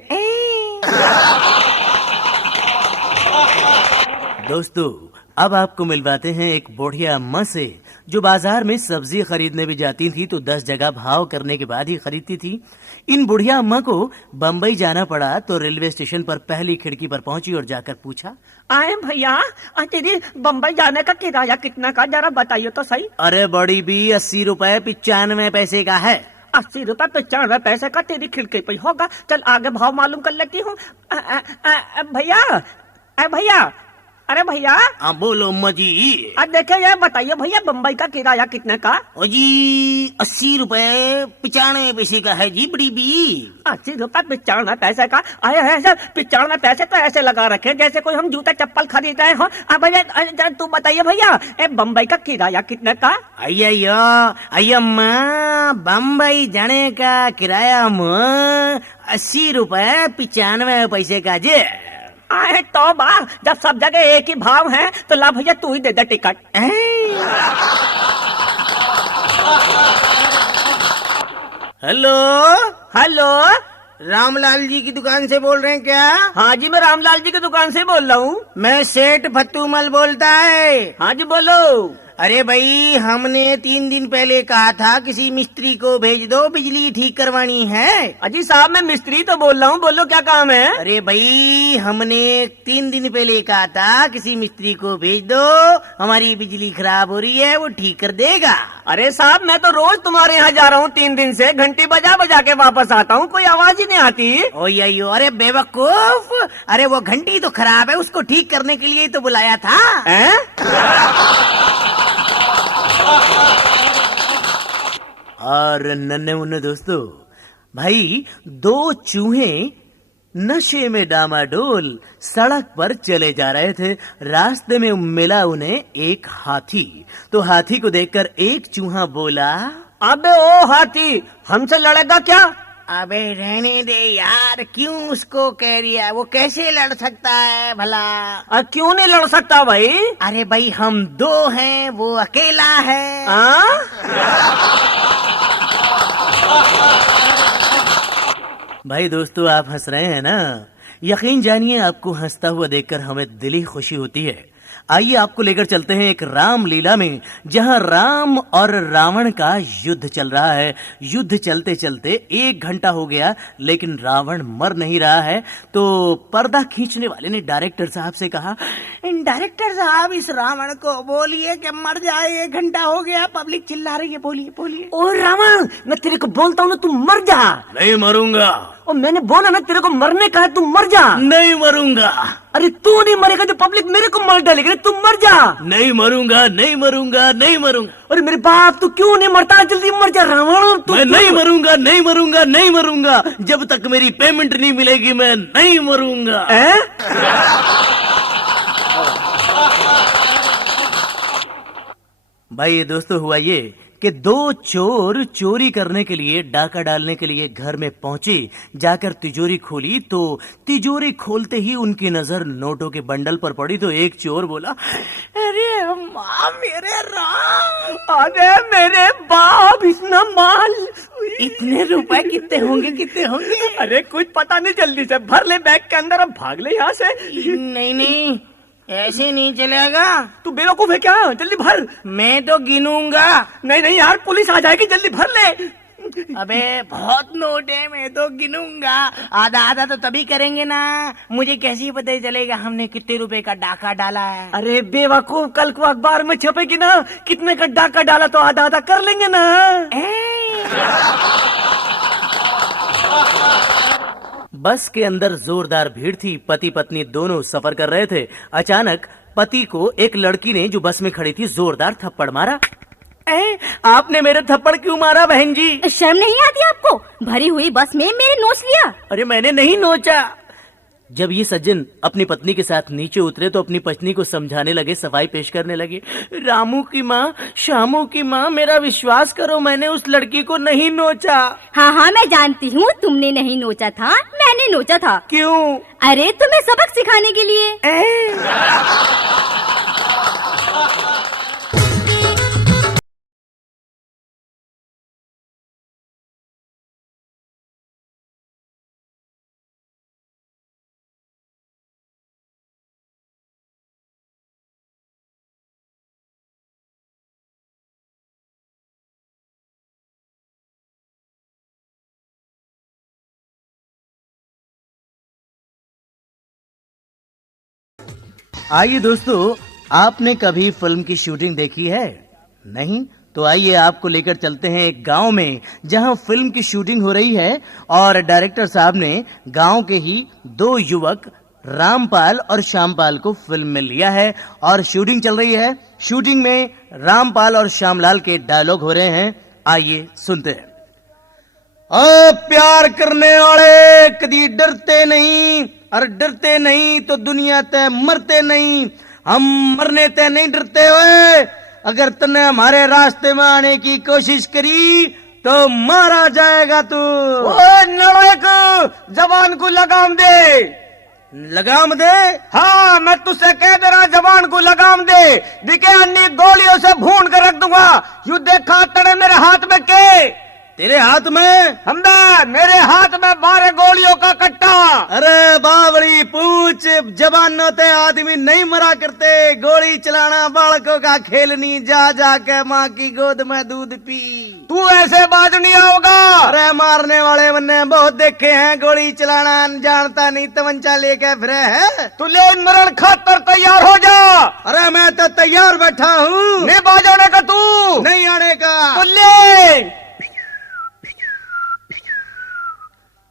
दोस्तों, अब आपको मिलवाते हैं एक बुढ़िया अम्मा से जो बाजार में सब्जी खरीदने भी जाती थी तो 10 जगह भाव करने के बाद ही खरीदती थी। इन बुढ़िया अम्मा को बम्बई जाना पड़ा तो रेलवे स्टेशन पर पहली खिड़की पर पहुंची और जाकर पूछा, आए भैया, तेरी बम्बई जाने का किराया कितना का, जरा बताइए तो सही। अरे बड़ी बी, 80 रुपए 95 पैसे का है। 80 रुपए 95 पैसे का तेरी खिड़की पे होगा, चल आगे भाव मालूम कर लेती हूँ। भैया, भैया, अरे भैया, हाँ बोलो अम्मा जी। देखे ये बताइए भैया, बम्बई का किराया कितने का? ओ जी 80 रुपए 95 पैसे का है जी बड़ी बी। 80 रुपए 95 पैसे का? आए है सर, 95 पैसे तो ऐसे लगा रखे जैसे कोई हम जूता चप्पल खरीद रहे हो। भैया तू बताइए भैया, बम्बई का किराया कितने का? अम्मा, बम्बई जाने का किराया 80 रुपए 95 पैसे का जी। आए तो बा, जब सब जगह एक ही भाव है तो ला भैया तू ही दे दे ticket. Hello hello, Ramlal ji की दुकान से बोल रहे हैं क्या? हाँ जी, मैं रामलाल जी की दुकान से बोल रहा हूँ। मैं सेठ फत्तूमल बोलता है। हाँ जी बोलो। अरे भाई, हमने 3 दिन पहले कहा था किसी मिस्त्री को भेज दो, बिजली ठीक करवानी है। अजी साहब, मैं मिस्त्री तो बोल रहा हूँ, बोलो क्या काम है? अरे भाई, हमने 3 दिन पहले कहा था किसी मिस्त्री को भेज दो, हमारी बिजली खराब हो रही है, वो ठीक कर देगा। अरे साहब, मैं तो रोज तुम्हारे यहाँ जा रहा हूँ 3 दिन से, घंटी बजा बजा के वापस आता हूँ, कोई आवाज ही नहीं आती। ओयो, अरे बेवकूफ, अरे वो घंटी तो खराब है, उसको ठीक करने के लिए ही तो बुलाया था। और नन्हे मुन्ने दोस्तों, भाई 2 चूहे नशे में डामाडोल सड़क पर चले जा रहे थे। रास्ते में मिला उन्हें एक हाथी। तो हाथी को देखकर एक चूहा बोला, अबे ओ हाथी, हमसे लड़ेगा क्या? अबे रहने दे यार, क्यों उसको कह रही है, वो कैसे लड़ सकता है भला? क्यों नहीं लड़ सकता भाई? अरे भाई, हम 2 हैं, वो अकेला है। भाई दोस्तों, आप हंस रहे हैं ना? यकीन जानिए, आपको हंसता हुआ देखकर हमें दिली खुशी होती है। आइए आपको लेकर चलते हैं एक रामलीला में, जहां राम और रावण का युद्ध चल रहा है। युद्ध चलते चलते 1 घंटा हो गया, लेकिन रावण मर नहीं रहा है। तो पर्दा खींचने वाले ने डायरेक्टर साहब से कहा, डायरेक्टर साहब, इस रावण को बोलिए कि मर जाए, 1 घंटा हो गया, पब्लिक चिल्ला रही है, बोलिए बोलिए। ओ रावण, मैं तेरे को बोलता हूँ ना, तू मर जा। नहीं मरूंगा। और मैंने बोला ना, तेरे को मरने का है, तू मर जा। नहीं मरूंगा। अरे तू नहीं मरेगा तो पब्लिक मेरे को मर डालेगी, तू मर जा। नहीं मरूंगा, नहीं मरूंगा, नहीं मरूंगा। अरे मेरे बाप, तू क्यों नहीं मरता? जल्दी मर जा रावण। मैं नहीं मरूंगा, नहीं मरूंगा, नहीं मरूंगा। जब तक मेरी पेमेंट नहीं मिलेगी मैं नहीं मरूंगा। भाई दोस्तों, हुआ ये कि 2 चोर चोरी करने के लिए, डाका डालने के लिए घर में पहुंचे। जाकर तिजोरी खोली तो तिजोरी खोलते ही उनकी नजर नोटों के बंडल पर पड़ी। तो एक चोर बोला, अरे माँ, मेरे राम, अरे मेरे बाप, इतना माल, इतने रुपए कितने होंगे, कितने होंगे? अरे कुछ पता नहीं, जल्दी से भर ले बैग के अंदर, अब भाग ले यहाँ से। नहीं, ऐसे नहीं चलेगा। तू बेवकूफ है क्या? जल्दी भर। मैं तो गिनूंगा। नहीं यार, पुलिस आ जाएगी, जल्दी भर ले। अबे बहुत नोट है, मैं तो गिनूंगा। आधा आधा तो तभी करेंगे ना, मुझे कैसे पता चलेगा हमने कितने रुपए का डाका डाला है? अरे बेवकूफ, कल को अखबार में छपेगी ना कितने का डाका डाला, तो आधा आधा कर लेंगे ना। बस के अंदर जोरदार भीड़ थी। पति पत्नी दोनों सफर कर रहे थे। अचानक पति को एक लड़की ने, जो बस में खड़ी थी, जोरदार थप्पड़ मारा। आपने मेरे थप्पड़ क्यों मारा बहन जी? शर्म नहीं आती आपको? भरी हुई बस में मेरे नोच लिया। अरे मैंने नहीं नोचा। जब ये सज्जन अपनी पत्नी के साथ नीचे उतरे तो अपनी पत्नी को समझाने लगे, सफाई पेश करने लगे। रामू की माँ, श्यामू की माँ, मेरा विश्वास करो, मैंने उस लड़की को नहीं नोचा। हाँ हाँ मैं जानती हूँ, तुमने नहीं नोचा था, मैंने नोचा था। क्यों? अरे तुम्हें सबक सिखाने के लिए। आइए दोस्तों, आपने कभी फिल्म की शूटिंग देखी है? नहीं? तो आइए आपको लेकर चलते हैं एक गांव में जहां फिल्म की शूटिंग हो रही है और डायरेक्टर साहब ने गांव के ही दो युवक रामपाल और श्यामपाल को फिल्म में लिया है और शूटिंग चल रही है। शूटिंग में रामपाल और श्यामलाल के डायलॉग हो रहे हैं, आइए सुनते हैं। प्यार करने वाले कभी डरते नहीं, और डरते नहीं तो दुनिया ते मरते नहीं। हम मरने ते नहीं डरते हुए, अगर तने हमारे रास्ते में आने की कोशिश करी तो मारा जाएगा तू। ओए नालायक, जवान को लगाम दे। लगाम दे? हाँ, मैं तुझसे कह दे रहा, जवान को लगाम दे, दिखे अन्नी गोलियों से भून कर रख दूंगा। यू देखा तड़े मेरे हाथ में के? तेरे हाथ में? हमदा, मेरे हाथ में 12 गोलियों का कट्टा। अरे बावड़ी पूछ, जवान होते आदमी नहीं मरा करते। गोली चलाना बालकों का खेल नहीं, जा जाके माँ की गोद में दूध पी। तू ऐसे बाज नहीं आओगा। अरे मारने वाले मैंने बहुत देखे हैं, गोली चलाना जानता नहीं, तमंचा लेके फिरे है। तू ले मरण खातर तैयार हो जा। अरे मैं तो तैयार बैठा हूँ। नहीं बाज आने का तू? नहीं आने का। तो ले।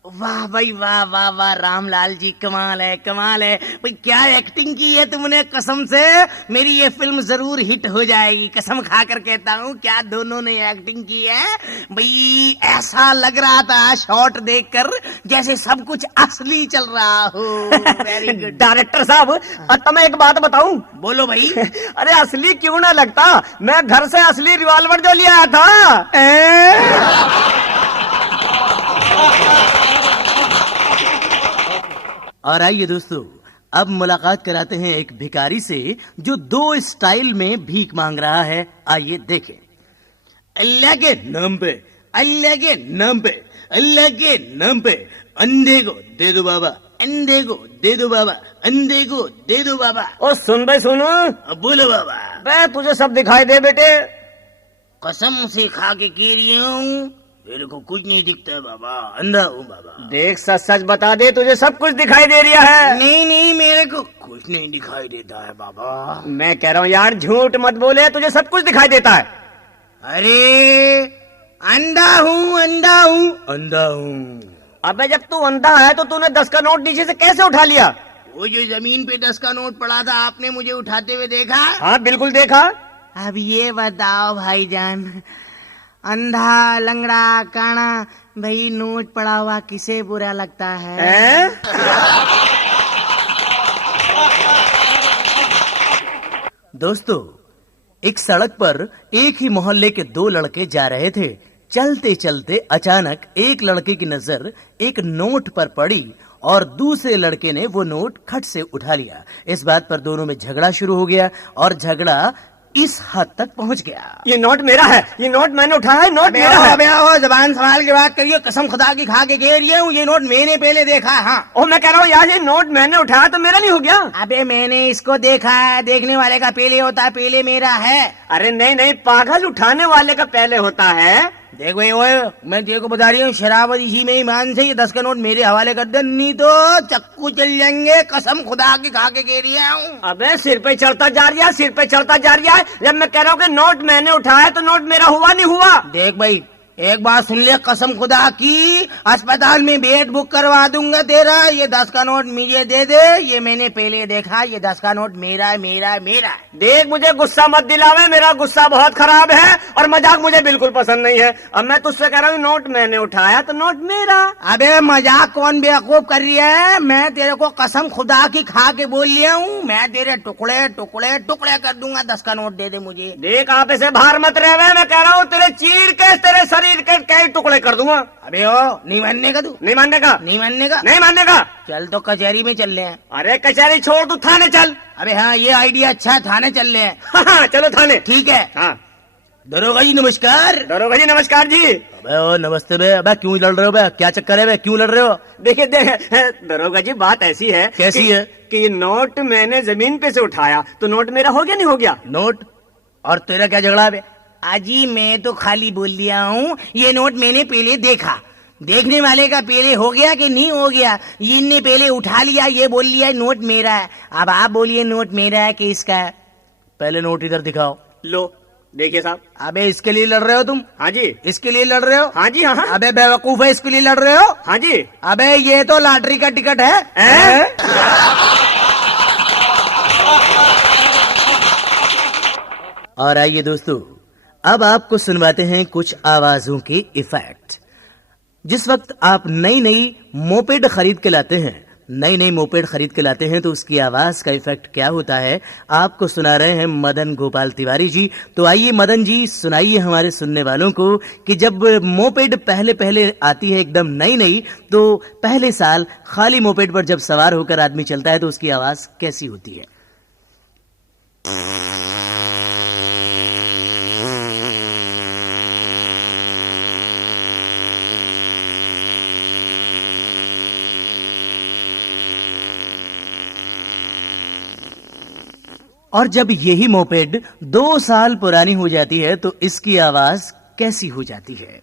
वाह भाई वाह वाह वाह, रामलाल जी कमाल है, कमाल है भाई। क्या एक्टिंग की है तुमने, कसम से मेरी ये फिल्म जरूर हिट हो जाएगी, कसम खाकर कहता हूँ। क्या दोनों ने एक्टिंग की है भाई। ऐसा लग रहा था शॉट देखकर जैसे सब कुछ असली चल रहा हो। Very good. डायरेक्टर साहब, तो मैं एक बात बताऊं? बोलो भाई। अरे असली क्यों ना लगता, मैं घर से असली रिवॉल्वर जो लिया था। और आइए दोस्तों, अब मुलाकात कराते हैं एक भिखारी से जो 2 स्टाइल में भीख मांग रहा है। आइए देखें। अल्लाह के नाम पे, अल्लाह के नाम पे, अल्लाह के नाम पे, अंधे को दे दो बाबा, अंधे को दे दो बाबा, अंधे को दे दो बाबा। ओ सुन भाई सुन। अब बोलो बाबा। बे तुझे सब दिखाई दे बेटे। कसम से खा के कह रही हूँ, मेरे को कुछ नहीं दिखता है बाबा, अंधा हूँ बाबा। देख सच सच बता दे, तुझे सब कुछ दिखाई दे रहा है? नहीं नहीं, मेरे को कुछ नहीं दिखाई देता है बाबा। मैं कह रहा हूँ यार, झूठ मत बोले, तुझे सब कुछ दिखाई देता है। अरे अंधा हूँ, अंधा हूँ, अंधा हूँ। अबे जब तू अंधा है तो तूने 10 का नोट नीचे से कैसे उठा लिया? वो जो जमीन पे 10 का नोट पड़ा था, आपने मुझे उठाते हुए देखा? हाँ बिल्कुल देखा। अब ये बताओ भाईजान, अंधा, लंगड़ा, काना, भाई नोट पड़ा हुआ किसे बुरा लगता है? दोस्तों, एक सड़क पर एक ही मोहल्ले के 2 लड़के जा रहे थे। चलते चलते अचानक एक लड़के की नजर एक नोट पर पड़ी और दूसरे लड़के ने वो नोट खट से उठा लिया। इस बात पर दोनों में झगड़ा शुरू हो गया और झगड़ा इस हद तक पहुंच गया। ये नोट मेरा है, ये नोट मैंने उठाया है, नोट मेरा है। अबे आओ, जबान संभाल के बात करिए, कसम खुदा की खा के कह रही हूँ, ये नोट मैंने पहले देखा है। हाँ। ओ मैं कह रहा हूँ यार, ये नोट मैंने उठाया तो मेरा नहीं हो गया? अबे मैंने इसको देखा है, देखने वाले का पहले होता है, पहले मेरा है। अरे नहीं नहीं पागल, उठाने वाले का पहले होता है। देख भाई, ओए मैं तेरे को बता रही हूँ, शराबत इसी में ईमान से, ये 10 का नोट मेरे हवाले कर दे, नहीं तो चक्कू चल जाएंगे, कसम खुदा की खा के कह रही हूँ। अबे सिर पे चढ़ता जा रहा है, सिर पे चढ़ता जा रहा है। जब मैं कह रहा हूँ कि नोट मैंने उठाया तो नोट मेरा हुआ नहीं हुआ? देख भाई, एक बात सुन ले, कसम खुदा की अस्पताल में बेड बुक करवा दूंगा तेरा। ये 10 का नोट मुझे दे दे, ये मैंने पहले देखा, ये 10 का नोट मेरा है, मेरा है, मेरा है। देख, मुझे गुस्सा मत दिलावे, मेरा गुस्सा बहुत खराब है और मजाक मुझे बिल्कुल पसंद नहीं है। अब मैं तुझसे कह रहा हूँ, नोट मैंने उठाया तो नोट मेरा। अबे मजाक कौन बेवकूफ कर रही है? मैं तेरे को कसम खुदा की खा के बोल लिया हूँ, मैं तेरे टुकड़े टुकड़े टुकड़े कर दूंगा। 10 का नोट दे दे मुझे। देख, आप ऐसे बाहर मत रहे, मैं कह रहा हूँ तेरे चीर के तेरे शरीर के कई टुकड़े कर दूंगा। अबे ओ, नहीं मानने का तू? नहीं मानने का? नहीं मानने का? नहीं मानने का। चल तो कचहरी में चल रहे हैं। अरे कचहरी छोड़, तू थाने चल। अबे हाँ, ये आइडिया अच्छा है, थाने चल रहे हैं। हाँ, चलो थाने। ठीक है। हाँ, दरोगा जी नमस्कार। दरोगा जी नमस्कार जी। अबे ओ नमस्ते बे। अबे क्यों लड़ रहे हो बे? क्या चक्कर है बे? क्यों लड़ रहे हो? देखिए दरोगा जी, बात ऐसी है। कैसी है? कि ये नोट मैंने जमीन पे से उठाया तो नोट मेरा हो गया नहीं हो गया? नोट? और तेरा क्या झगड़ा है बे? अजी मैं तो खाली बोल दिया हूँ, ये नोट मैंने पहले देखा। देखने वाले का पहले हो गया कि नहीं हो गया, इनने पहले उठा लिया, ये बोल लिया नोट मेरा है। अब आप बोलिए नोट मेरा है कि इसका है? पहले नोट इधर दिखाओ। लो देखिए साहब। अबे इसके लिए लड़ रहे हो तुम? हाँ जी। इसके लिए लड़ रहे हो? हाँ जी। हाँ। अबे बेवकूफ है, इसके लिए लड़ रहे हो? हाँ जी। अबे ये तो लॉटरी का टिकट है। और आइए दोस्तों, अब आपको सुनवाते हैं कुछ आवाजों के इफेक्ट। जिस वक्त आप नई नई मोपेड खरीद के लाते हैं, तो उसकी आवाज का इफेक्ट क्या होता है, आपको सुना रहे हैं मदन गोपाल तिवारी जी। तो आइए मदन जी, सुनाइए हमारे सुनने वालों को कि जब मोपेड पहले पहले आती है एकदम नई नई, तो पहले साल खाली मोपेड पर जब सवार होकर आदमी चलता है तो उसकी आवाज कैसी होती है। और जब यही मोपेड 2 साल पुरानी हो जाती है तो इसकी आवाज कैसी हो जाती है।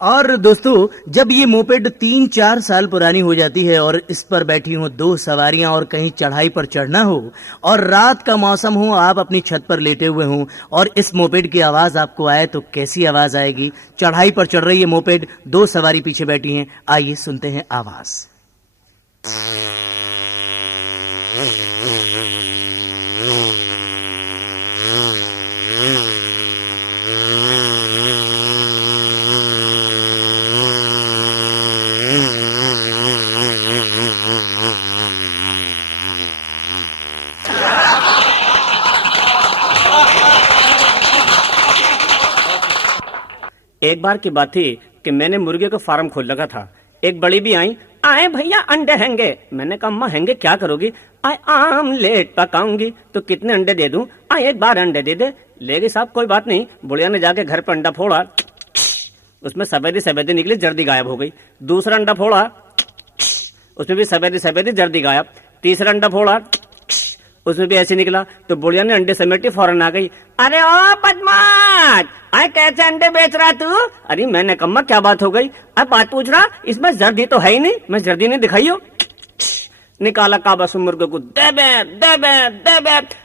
और दोस्तों, जब ये मोपेड 3-4 साल पुरानी हो जाती है और इस पर बैठी हो 2 सवारियां और कहीं चढ़ाई पर चढ़ना हो और रात का मौसम हो, आप अपनी छत पर लेटे हुए हों और इस मोपेड की आवाज आपको आए तो कैसी आवाज आएगी। चढ़ाई पर चढ़ रही है मोपेड, 2 सवारी पीछे बैठी हैं। आइए सुनते हैं आवाज। एक बार की बात थी कि मैंने मुर्गे का फार्म खोल रखा था। एक बड़ी भी आई, आए भैया अंडे हैंगे। मैंने कहा अम्मा हैंगे क्या करोगी? आए आमलेट पकाऊंगी। तो कितने अंडे दे दूं? आए एक बार अंडे दे दे। ले गई साहब, कोई बात नहीं। बुढ़िया ने जाके घर पर अंडा फोड़ा, उसमें सफेदी सफेदी निकली, जर्दी गायब हो गई। दूसरा अंडा फोड़ा, उसमें भी सफेदी सफेदी, जर्दी गायब। तीसरा अंडा फोड़ा, उसमें भी ऐसे निकला। तो बुढ़िया ने अंडे समेटी फौरन आ गई, अरे ओ बदमाश, आए कैसे अंडे बेच रहा तू? अरे मैंने कहा क्या बात हो गई? अब बात पूछ रहा, इसमें जर्दी तो है ही नहीं। मैं जर्दी नहीं दिखाई हो। निकाला काबस मुर्गे को, दे।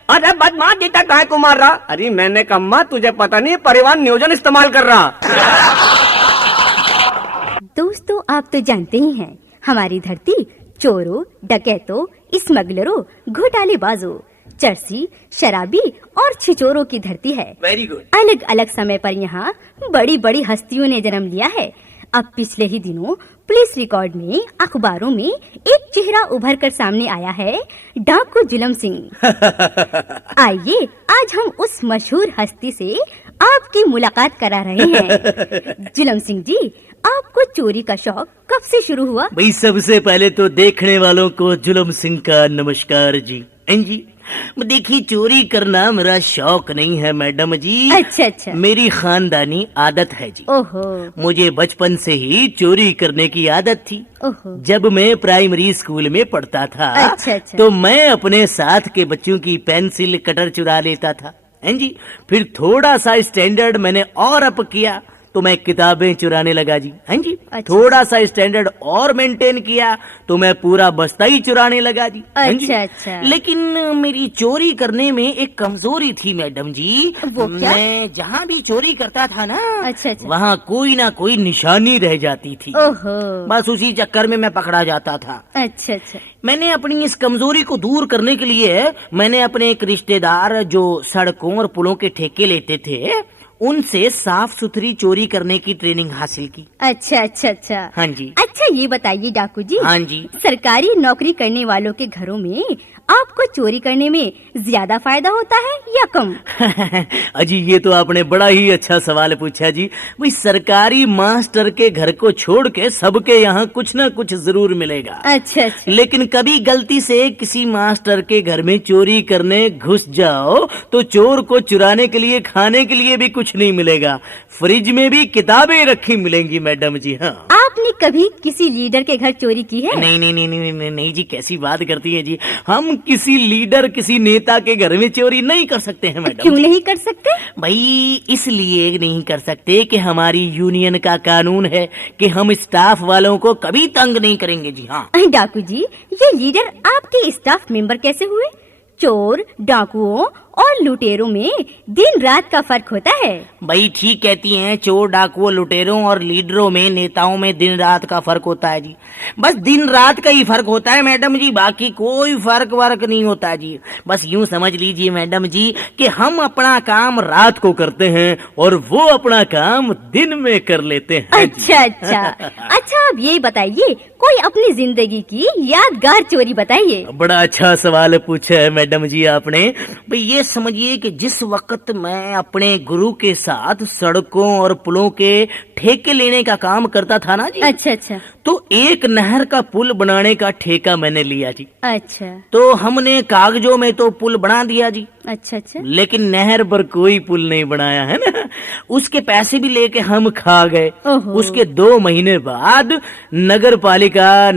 अरे बदमाश जीता गाय को मार रहा। अरे मैंने कहा तुझे पता नहीं परिवहन नियोजन इस्तेमाल कर रहा। दोस्तों, आप तो जानते ही हैं, हमारी धरती चोरों, डकैतों, स्मगलरों, घोटालेबाजों, चरसी, शराबी और छिचोरों की धरती है। Very good. अलग अलग समय पर यहाँ बड़ी बड़ी हस्तियों ने जन्म लिया है। अब पिछले ही दिनों पुलिस रिकॉर्ड में, अखबारों में एक चेहरा उभर कर सामने आया है, डाकू जुलम सिंह। आइए आज हम उस मशहूर हस्ती से आपकी मुलाकात करा रहे हैं। जुलम सिंह जी, आपको चोरी का शौक कब से शुरू हुआ? भाई सबसे पहले तो देखने वालों को जुलम सिंह का नमस्कार जी। जी देखिए, चोरी करना मेरा शौक नहीं है मैडम जी। अच्छा। मेरी खानदानी आदत है जी। ओहो। मुझे बचपन से ही चोरी करने की आदत थी। ओहो। जब मैं प्राइमरी स्कूल में पढ़ता था, अच्छा। तो मैं अपने साथ के बच्चों की पेंसिल कटर चुरा लेता था। जी फिर थोड़ा सा स्टैंडर्ड मैंने और अप किया तो मैं किताबें चुराने लगा जी। हाँ जी। अच्छा। थोड़ा सा स्टैंडर्ड और मेंटेन किया तो मैं पूरा बस्ता ही चुराने लगा जी। हाँ जी। अच्छा, अच्छा। लेकिन मेरी चोरी करने में एक कमजोरी थी मैडम जी। वो क्या? मैं जहाँ भी चोरी करता था ना, अच्छा, अच्छा। वहाँ कोई ना कोई निशानी रह जाती थी। ओहो। बस उसी चक्कर में मैं पकड़ा जाता था। अच्छा, अच्छा। मैंने अपनी इस कमजोरी को दूर करने के लिए मैंने अपने एक रिश्तेदार जो सड़कों और पुलों के ठेके लेते थे, उनसे साफ सुथरी चोरी करने की ट्रेनिंग हासिल की। अच्छा, अच्छा, अच्छा। हाँ जी। अच्छा, ये बताइए डाकू जी। हाँ जी। सरकारी नौकरी करने वालों के घरों में आपको चोरी करने में ज्यादा फायदा होता है या कम? अजी ये तो आपने बड़ा ही अच्छा सवाल पूछा जी। भाई सरकारी मास्टर के घर को छोड़ के सबके यहाँ कुछ ना कुछ जरूर मिलेगा। अच्छा, अच्छा। लेकिन कभी गलती से किसी मास्टर के घर में चोरी करने घुस जाओ तो चोर को चुराने के लिए खाने के लिए भी कुछ नहीं मिलेगा, फ्रिज में भी किताबें रखी मिलेंगी मैडम जी। हाँ। आपने कभी किसी लीडर के घर चोरी की है? नहीं नहीं नहीं नहीं नहीं, नहीं जी, कैसी बात करती है जी। हम किसी लीडर किसी नेता के घर में चोरी नहीं कर सकते हैं मैडम। क्यों नहीं कर सकते? भाई इसलिए नहीं कर सकते कि हमारी यूनियन का कानून है कि हम स्टाफ वालों को कभी तंग नहीं करेंगे जी। हाँ। डाकू जी, ये लीडर आपके स्टाफ मेंबर कैसे हुए? चोर, डाकुओं और लुटेरों में दिन रात का फर्क होता है। भाई ठीक कहती हैं, चोर डाकुओं लुटेरों और लीडरों में नेताओं में दिन रात का फर्क होता है जी। बस दिन रात का ही फर्क होता है मैडम जी, बाकी कोई फर्क वर्क नहीं होता जी। बस यूं समझ लीजिए मैडम जी कि हम अपना काम रात को करते हैं और वो अपना काम दिन में कर लेते हैं। अच्छा, अच्छा। अच्छा, अब ये बताइए, कोई अपनी जिंदगी की यादगार चोरी बताइए। बड़ा अच्छा सवाल पूछा है मैडम जी आपने। भाई ये समझिए कि जिस वक्त मैं अपने गुरु के साथ सड़कों और पुलों के ठेके लेने का काम करता था ना जी। अच्छा, अच्छा। तो एक नहर का पुल बनाने का ठेका मैंने लिया जी। अच्छा, तो हमने कागजों में तो पुल बना दिया जी, अच्छा, अच्छा। लेकिन नहर पर कोई पुल नहीं बनाया है ना। उसके पैसे भी लेके हम खा गए। ओहो। उसके 2 महीने बाद नगर पालिका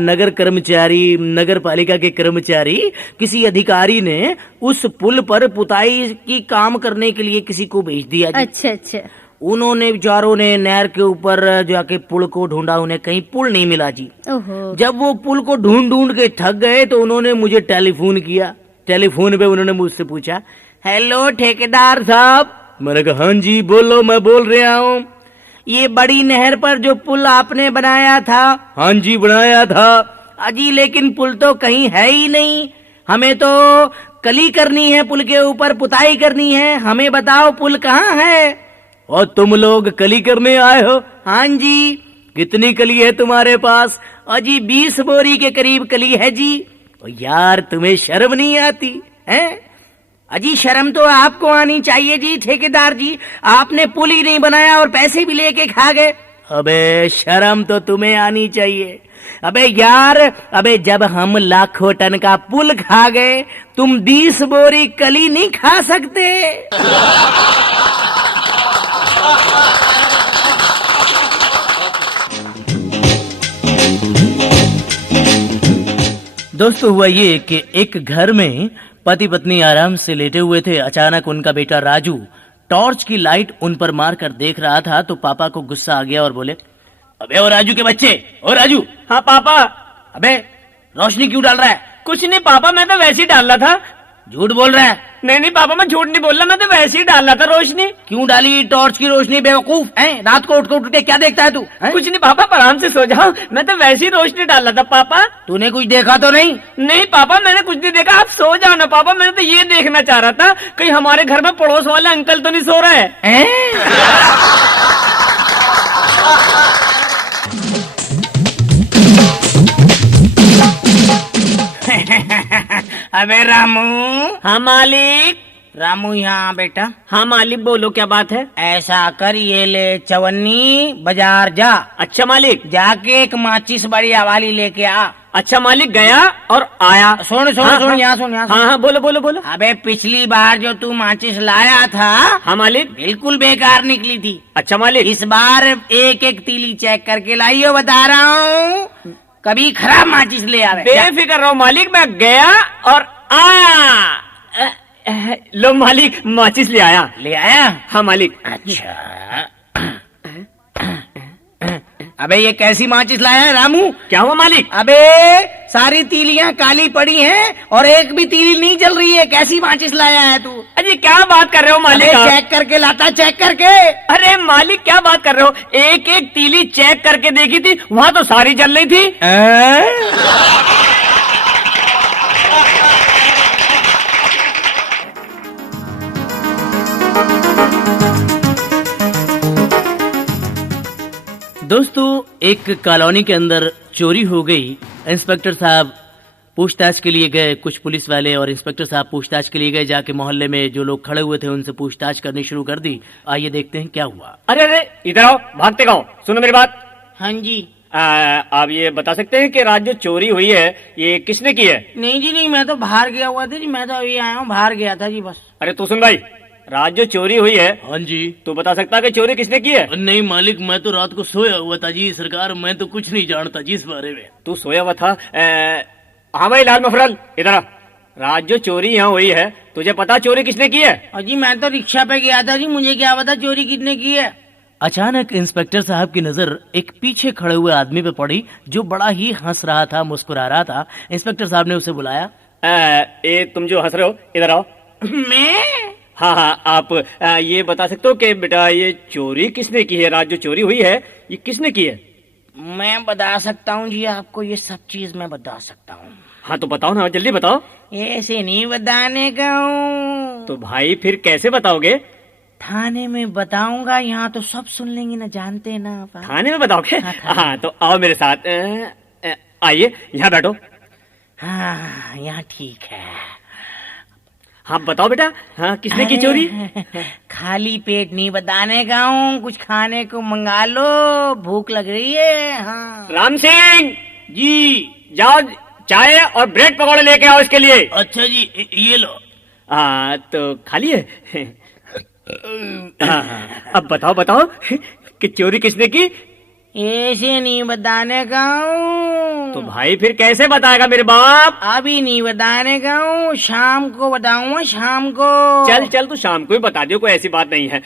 के कर्मचारी किसी अधिकारी ने उस पुल पर पुताई की काम करने के लिए किसी को भेज दिया जी। अच्छा, अच्छा। उन्होंने बेचारों ने नहर के ऊपर जाके पुल को ढूंढा, उन्हें कहीं पुल नहीं मिला जी। ओहो। जब वो पुल को ढूंढ ढूंढ के थक गए तो उन्होंने मुझे टेलीफोन किया। टेलीफोन पे उन्होंने मुझसे पूछा, हेलो ठेकेदार साहब। मैंने कहा हाँ जी बोलो, मैं बोल रहा हूँ। ये बड़ी नहर पर जो पुल आपने बनाया था? हाँ जी बनाया था। अजी लेकिन पुल तो कहीं है ही नहीं, हमें तो कली करनी है, पुल के ऊपर पुताई करनी है, हमें बताओ पुल कहाँ है? और तुम लोग कली करने आए हो? हाँ जी। कितनी कली है तुम्हारे पास? अजी 20 बोरी के करीब कली है जी। यार तुम्हें शर्म नहीं आती है? अजी शर्म तो आपको आनी चाहिए जी ठेकेदार जी, आपने पुल ही नहीं बनाया और पैसे भी लेके खा गए। अबे शर्म तो तुम्हें आनी चाहिए। अबे यार, अबे जब हम लाखों टन का पुल खा गए, तुम 20 बोरी कली नहीं खा सकते। दोस्तों हुआ ये कि एक घर में पति पत्नी आराम से लेटे हुए थे। अचानक उनका बेटा राजू टॉर्च की लाइट उन पर मार कर देख रहा था तो पापा को गुस्सा आ गया और बोले, अबे ओ राजू के बच्चे, ओ राजू। हाँ पापा। अबे रोशनी क्यों डाल रहा है? कुछ नहीं पापा, मैं तो वैसे ही डाल रहा था। झूठ बोल रहा है। नहीं नहीं पापा, मैं झूठ नहीं बोल रहा, मैं तो वैसे ही डाल रहा था रोशनी। क्यों डाली टॉर्च की रोशनी बेवकूफ है? रात को उठ के क्या देखता है तू? कुछ नहीं पापा, आराम से सो जाओ, मैं तो वैसे ही रोशनी डाल रहा था पापा। तूने कुछ देखा तो नहीं? नहीं पापा, मैंने कुछ नहीं देखा, आप सो जाओ ना पापा। मैंने तो ये देखना चाह रहा था कहीं हमारे घर में पड़ोस वाले अंकल तो नहीं सो रहे हैं। अबे रामू। हाँ मालिक। रामू यहाँ बेटा। हाँ मालिक, बोलो क्या बात है? ऐसा कर, ये ले चवन्नी, बाजार जा। अच्छा मालिक। जाके एक माचिस बड़ी वाली लेके आ। अच्छा मालिक, गया और आया। सुन सुन हाँ, सुन, हाँ, यहाँ सुन, यहाँ हाँ हाँ बोलो बोलो बोलो। अबे पिछली बार जो तू माचिस लाया था, हाँ मालिक, बिल्कुल बेकार निकली थी। अच्छा मालिक। इस बार एक एक तीली चेक करके लाइयो, बता रहा हूँ, कभी खराब माचिस ले आ रहे। बेफिक्र रहो मालिक, मैं गया और आया। लो मालिक, माचिस ले आया। ले आया? हाँ मालिक। अच्छा अबे ये कैसी माचिस लाया है रामू? क्या हुआ मालिक? अबे सारी तीलियां काली पड़ी हैं और एक भी तीली नहीं जल रही है। कैसी माचिस लाया है तू? अरे क्या बात कर रहे हो मालिक? अबे आप? चेक करके लाता, चेक करके। अरे मालिक क्या बात कर रहे हो? एक एक तीली चेक करके देखी थी, वहाँ तो सारी जल रही थी। दोस्तों, एक कॉलोनी के अंदर चोरी हो गई। इंस्पेक्टर साहब पूछताछ के लिए गए, कुछ पुलिस वाले और इंस्पेक्टर साहब पूछताछ के लिए गए। जाके मोहल्ले में जो लोग खड़े हुए थे उनसे पूछताछ करनी शुरू कर दी। आइए देखते हैं क्या हुआ। अरे अरे इधर आओ, भागते गाओ, सुनो मेरी बात। हाँ जी। आप ये बता सकते हैं कि रात जो चोरी हुई है ये किसने की है? नहीं जी नहीं, मैं तो बाहर गया हुआ था जी, मैं तो अभी आया हूँ, बाहर गया था जी बस। अरे तू सुन भाई, रात जो चोरी हुई है हाँ जी। तू बता सकता है कि चोरी किसने की है? नहीं मालिक, मैं तो रात को सोया हुआ था जी। सरकार, मैं तो कुछ नहीं जानता जी इस बारे में। तू सोया हुआ था? हाँ भाई लाल मफरल इधर आ। रात जो चोरी यहाँ हुई है तुझे पता चोरी किसने की है? और जी मैं तो रिक्शा पे गया था जी, मुझे क्या पता चोरी कितने की है। अचानक इंस्पेक्टर साहब की नजर एक पीछे खड़े हुए आदमी पे पड़ी जो बड़ा ही हंस रहा था, मुस्कुरा रहा था। इंस्पेक्टर साहब ने उसे बुलाया। ये तुम जो हंस रहे हो इधर आओ। मैं? हाँ हाँ, आप ये बता सकते हो कि बेटा ये चोरी किसने की है? रात जो चोरी हुई है ये किसने की है? मैं बता सकता हूँ जी आपको, ये सब चीज मैं बता सकता हूँ। हाँ तो बताओ ना, जल्दी बताओ। ऐसे नहीं बताने का हूँ। तो भाई फिर कैसे बताओगे? थाने में बताऊंगा, यहाँ तो सब सुन लेंगे ना, जानते ना आप। थाने में बताओगे? हाँ, थाने। हाँ तो आओ मेरे साथ। आइए यहाँ बैठो। हाँ यहाँ ठीक है। हाँ बताओ बेटा, हाँ किसने की चोरी? खाली पेट नहीं बताने का हूँ, कुछ खाने को मंगा लो, भूख लग रही है। हाँ राम सिंह जी, जाओ चाय और ब्रेड पकौड़े लेके आओ इसके लिए। अच्छा जी, ये लो। हाँ तो खाली है? हाँ, अब बताओ बताओ कि चोरी किसने की? ऐसे नहीं बताने का हूँ। तो भाई फिर कैसे बताएगा मेरे बाप? अभी नहीं बताने का हूँ, शाम को बताऊंगा, शाम को। चल चल तू शाम को ही बता दियो, कोई ऐसी बात नहीं है।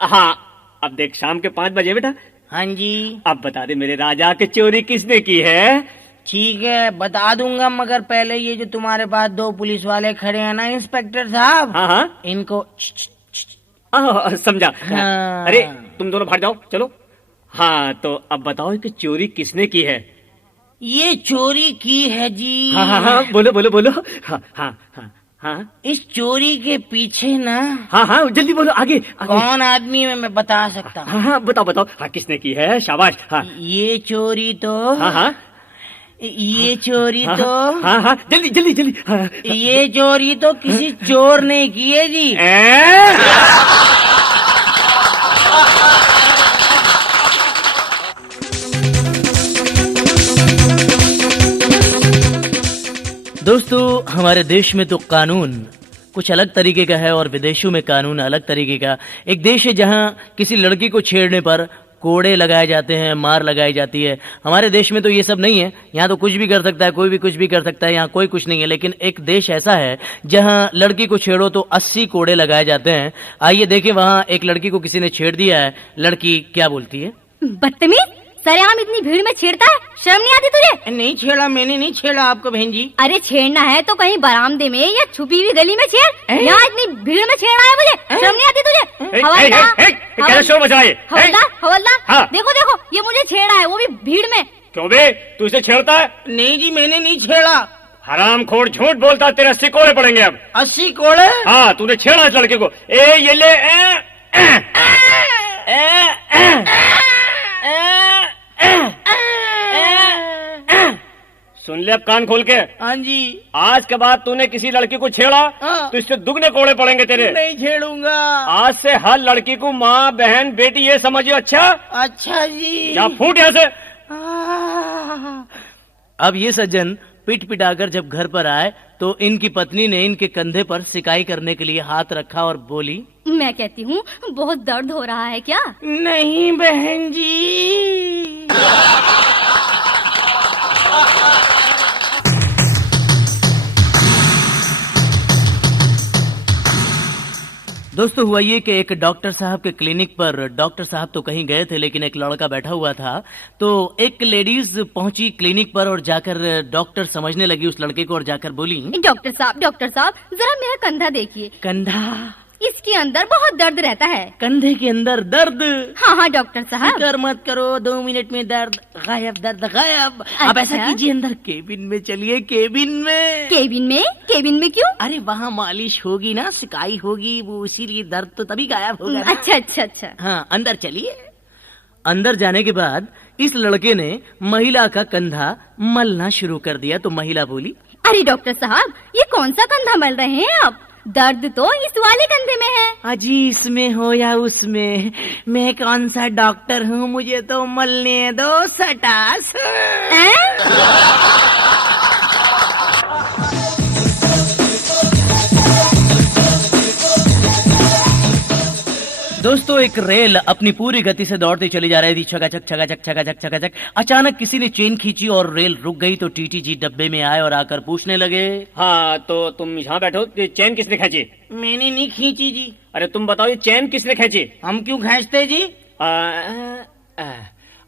हाँ अब देख, शाम के 5 बजे बेटा। हाँ जी। अब बता दे मेरे राजा कि चोरी किसने की है? ठीक है बता दूंगा, मगर पहले ये जो तुम्हारे पास 2 पुलिस वाले खड़े हैं ना इंस्पेक्टर साहब, हाँ हाँ इनको समझा। हाँ। अरे तुम दोनों भाग जाओ, चलो। हाँ तो अब बताओ कि चोरी किसने की है? ये चोरी की है जी। हाँ हाँ हाँ, बोलो बोलो बोलो। हाँ हाँ हाँ हाँ इस चोरी के पीछे ना हाँ हाँ, जल्दी बोलो, आगे, आगे। कौन आदमी है मैं बता सकता हूँ। हाँ हाँ बताओ बताओ, हाँ किसने की है? शाबाश। हाँ ये चोरी तो हाँ हाँ ये चोरी हाँ, तो हाँ हाँ जल्दी जल्दी जल्दी। हाँ, ये चोरी तो किसी चोर ने की है जी। दोस्तों, हमारे देश में तो कानून कुछ अलग तरीके का है और विदेशों में कानून अलग तरीके का। एक देश है जहां किसी लड़की को छेड़ने पर कोड़े लगाए जाते हैं, मार लगाई जाती है। हमारे देश में तो ये सब नहीं है। यहाँ तो कुछ भी कर सकता है, कोई भी कुछ भी कर सकता है, यहाँ कोई कुछ नहीं है। लेकिन एक देश ऐसा है जहाँ लड़की को छेड़ो तो 80 कोड़े लगाए जाते हैं। आइए देखें, वहाँ एक लड़की को किसी ने छेड़ दिया है, लड़की क्या बोलती है। बदतमीज, सरेआम इतनी भीड़ में छेड़ता है, शर्म नहीं आती तुझे? नहीं छेड़ा, मैंने नहीं छेड़ा आपको बहन जी। अरे छेड़ना है तो कहीं बरामदे में या छुपी हुई गली में छेड़, यहाँ इतनी भीड़ में छेड़ना है मुझे, शर्म नहीं आती तुझे? क्या शोर मचा है? हवलदार, हवलदार, हाँ। देखो देखो, ये मुझे छेड़ा है, वो भी भीड़ में। क्यों बे, तू इसे छेड़ता है? नहीं जी मैंने नहीं छेड़ा। हराम खोर, झूठ बोलता है, तेरे 80 कोड़े पड़ेंगे अब। 80 कोड़े? हाँ तूने छेड़ा इस लड़के को। ये ले। सुन ले अब कान खोल के। हाँ जी। आज के बाद तूने किसी लड़की को छेड़ा हाँ। तो इससे दुगने कोड़े पड़ेंगे तेरे। नहीं छेड़ूंगा। आज से हर लड़की को माँ बहन बेटी ये समझियो। अच्छा अच्छा जी। जा फूट यहाँ से। अब ये सज्जन पिट पिटाकर जब घर पर आए तो इनकी पत्नी ने इनके कंधे पर सिकाई करने के लिए हाथ रखा और बोली, मैं कहती हूँ बहुत दर्द हो रहा है क्या? नहीं बहन जी। दोस्तों हुआ ये कि एक डॉक्टर साहब के क्लिनिक पर डॉक्टर साहब तो कहीं गए थे लेकिन एक लड़का बैठा हुआ था। तो एक लेडीज पहुंची क्लिनिक पर और जाकर डॉक्टर समझने लगी उस लड़के को और जाकर बोली, डॉक्टर साहब जरा मेरा कंधा देखिए। कंधा? इसके अंदर बहुत दर्द रहता है। कंधे के अंदर दर्द? हाँ डॉक्टर साहब। फिक्र मत करो, 2 मिनट में दर्द गायब। अब ऐसा कीजिए, अंदर केबिन में चलिए। केबिन में क्यों? अरे वहाँ मालिश होगी ना, सिकाई होगी, वो इसीलिए दर्द तो तभी गायब होगा। अच्छा। हाँ, अंदर चलिए। अंदर जाने के बाद इस लड़के ने महिला का कंधा मलना शुरू कर दिया। तो महिला बोली, अरे डॉक्टर साहब, ये कौन सा कंधा मल रहे हैं आप? दर्द तो इस वाले कंधे में है। अजी इसमें हो या उसमें, मैं कौन सा डॉक्टर हूँ, मुझे तो मलने दो सटास। दोस्तों एक रेल अपनी पूरी गति से दौड़ती चली जा रही थी, छकाछक। अचानक किसी ने चेन खींची और रेल रुक गई। तो टीटी जी डब्बे में आए और आकर पूछने लगे, हाँ तो तुम यहाँ बैठो, ये चैन किसने खींची? मैंने नहीं खींची जी। अरे तुम बताओ, ये चैन किसने खींची? हम क्यों खींचते जी?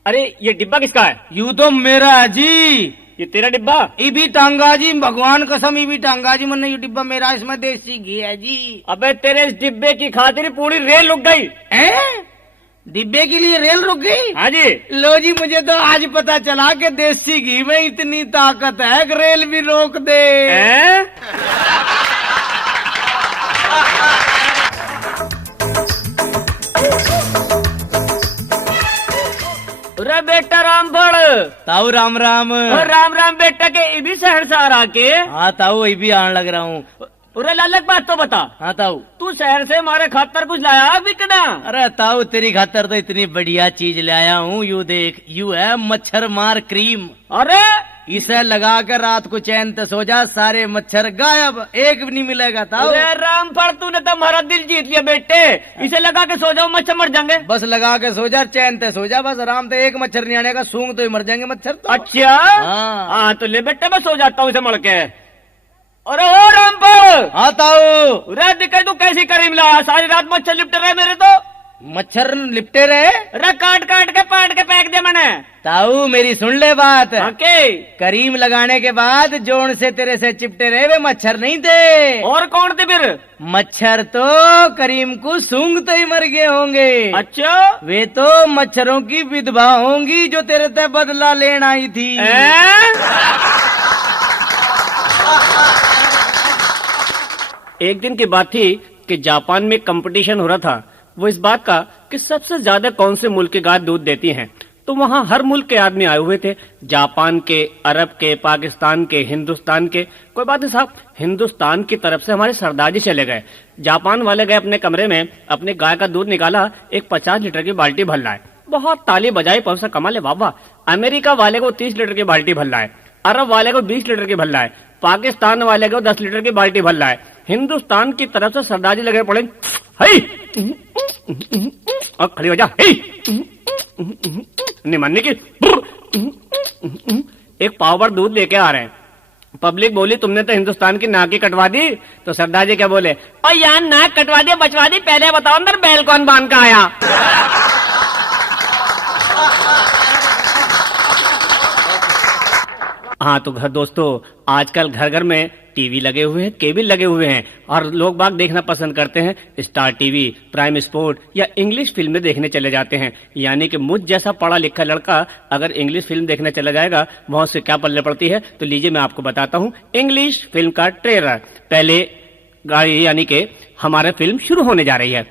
अरे ये डिब्बा किसका है? यूं तो मेरा जी। ये तेरा डिब्बा? ये भी टांगा जी, भगवान कसम ये भी टांगा जी। मैंने ये डिब्बा मेरा, इसमें देसी घी है जी। अबे तेरे इस डिब्बे की खातिर पूरी रेल रुक गई। डिब्बे के लिए रेल रुक गई? हाँ जी। लो जी, मुझे तो आज पता चला कि देसी घी में इतनी ताकत है कि रेल भी रोक दे। अरे बेटा रामफल, ताऊ राम राम। राम बेटा के ये भी शहर से आ रहा के? हाँ ताऊ, ये भी आने लग रहा हूँ। अरे लालक बात तो बता। हाँ ताऊ। तू शहर से हमारे खातर कुछ लाया बिकना? अरे ताऊ, तेरी खातर तो इतनी बढ़िया चीज लाया हूँ। यू देख, यू है मच्छर मार क्रीम। अरे इसे लगा कर रात को चैन से सो जा, सारे मच्छर गायब, एक भी नहीं मिलेगा ताऊ। अरे रामफल, तूने तो हमारा दिल जीत लिया बेटे। इसे लगा के सो जाओ, मच्छर मर जाएंगे। बस लगा के सो जा, चैन से सो जा, बस आराम से, एक मच्छर नहीं आने का, सूंघ तो ही मर जाएंगे मच्छर तो। अच्छा हाँ तो ले बेटे, मैं सो जाता हूँ इसे मर के। अरे ओ रामफल। हाँ ताऊ। अरे दिखे तू कैसी करीम लाया, सारी रात मच्छर लिपटे रहे मेरे तो। मच्छर लिपटे रहे? अरे काट के पाट के फेंक दिया मैंने। ताऊ मेरी सुन ले बात। ओके। करीम लगाने के बाद जोन से तेरे से चिपटे रहे वे मच्छर नहीं थे। और कौन थे फिर? मच्छर तो करीम को सूंघते ही मर गए होंगे। अच्छा। वे तो मच्छरों की विधवा होंगी जो तेरे से बदला लेना आई थी। एक दिन की बात थी कि जापान में कंपटीशन हो रहा था, वो इस बात का कि सबसे ज्यादा कौन से मुल्क की गाय दूध देती हैं। तो वहाँ हर मुल्क के आदमी आए हुए थे, जापान के, अरब के, पाकिस्तान के, हिंदुस्तान के। कोई बात नहीं साहब, हिंदुस्तान की तरफ से हमारे सरदार जी चले गए। जापान वाले गए अपने कमरे में, अपने गाय का दूध निकाला, एक 50 लीटर की बाल्टी भर लाए। बहुत ताली बजाई, पैसा कमा ले बाबा। अमेरिका वाले को 30 लीटर की बाल्टी भर लाए, अरब वाले को 20 लीटर की भर लाए, पाकिस्तान वाले को 10 लीटर की बाल्टी भर लाए। हिंदुस्तान की तरफ से सरदार जी लगे पड़े, और खड़ी हो जा, नहीं मानने की। एक पाव भर दूध लेके आ रहे हैं। पब्लिक बोली तुमने तो हिंदुस्तान की नाक ही कटवा दी। तो सरदार जी क्या बोले, और यार नाक कटवा दी बचवा दी, पहले बताओ अंदर बैल कौन बांध का आया। हाँ तो घर दोस्तों, आजकल घर घर में टीवी लगे हुए हैं, केबल लगे हुए हैं, और लोग बाग देखना पसंद करते हैं स्टार टीवी, प्राइम स्पोर्ट या इंग्लिश फिल्में देखने चले जाते हैं। यानी कि मुझ जैसा पढ़ा लिखा लड़का अगर इंग्लिश फिल्म देखने चला जाएगा, वहां से क्या पल्ले पड़ती है। तो लीजिए मैं आपको बताता हूँ इंग्लिश फिल्म का ट्रेलर। पहले गाड़ी यानी कि हमारे फिल्म शुरू होने जा रही है।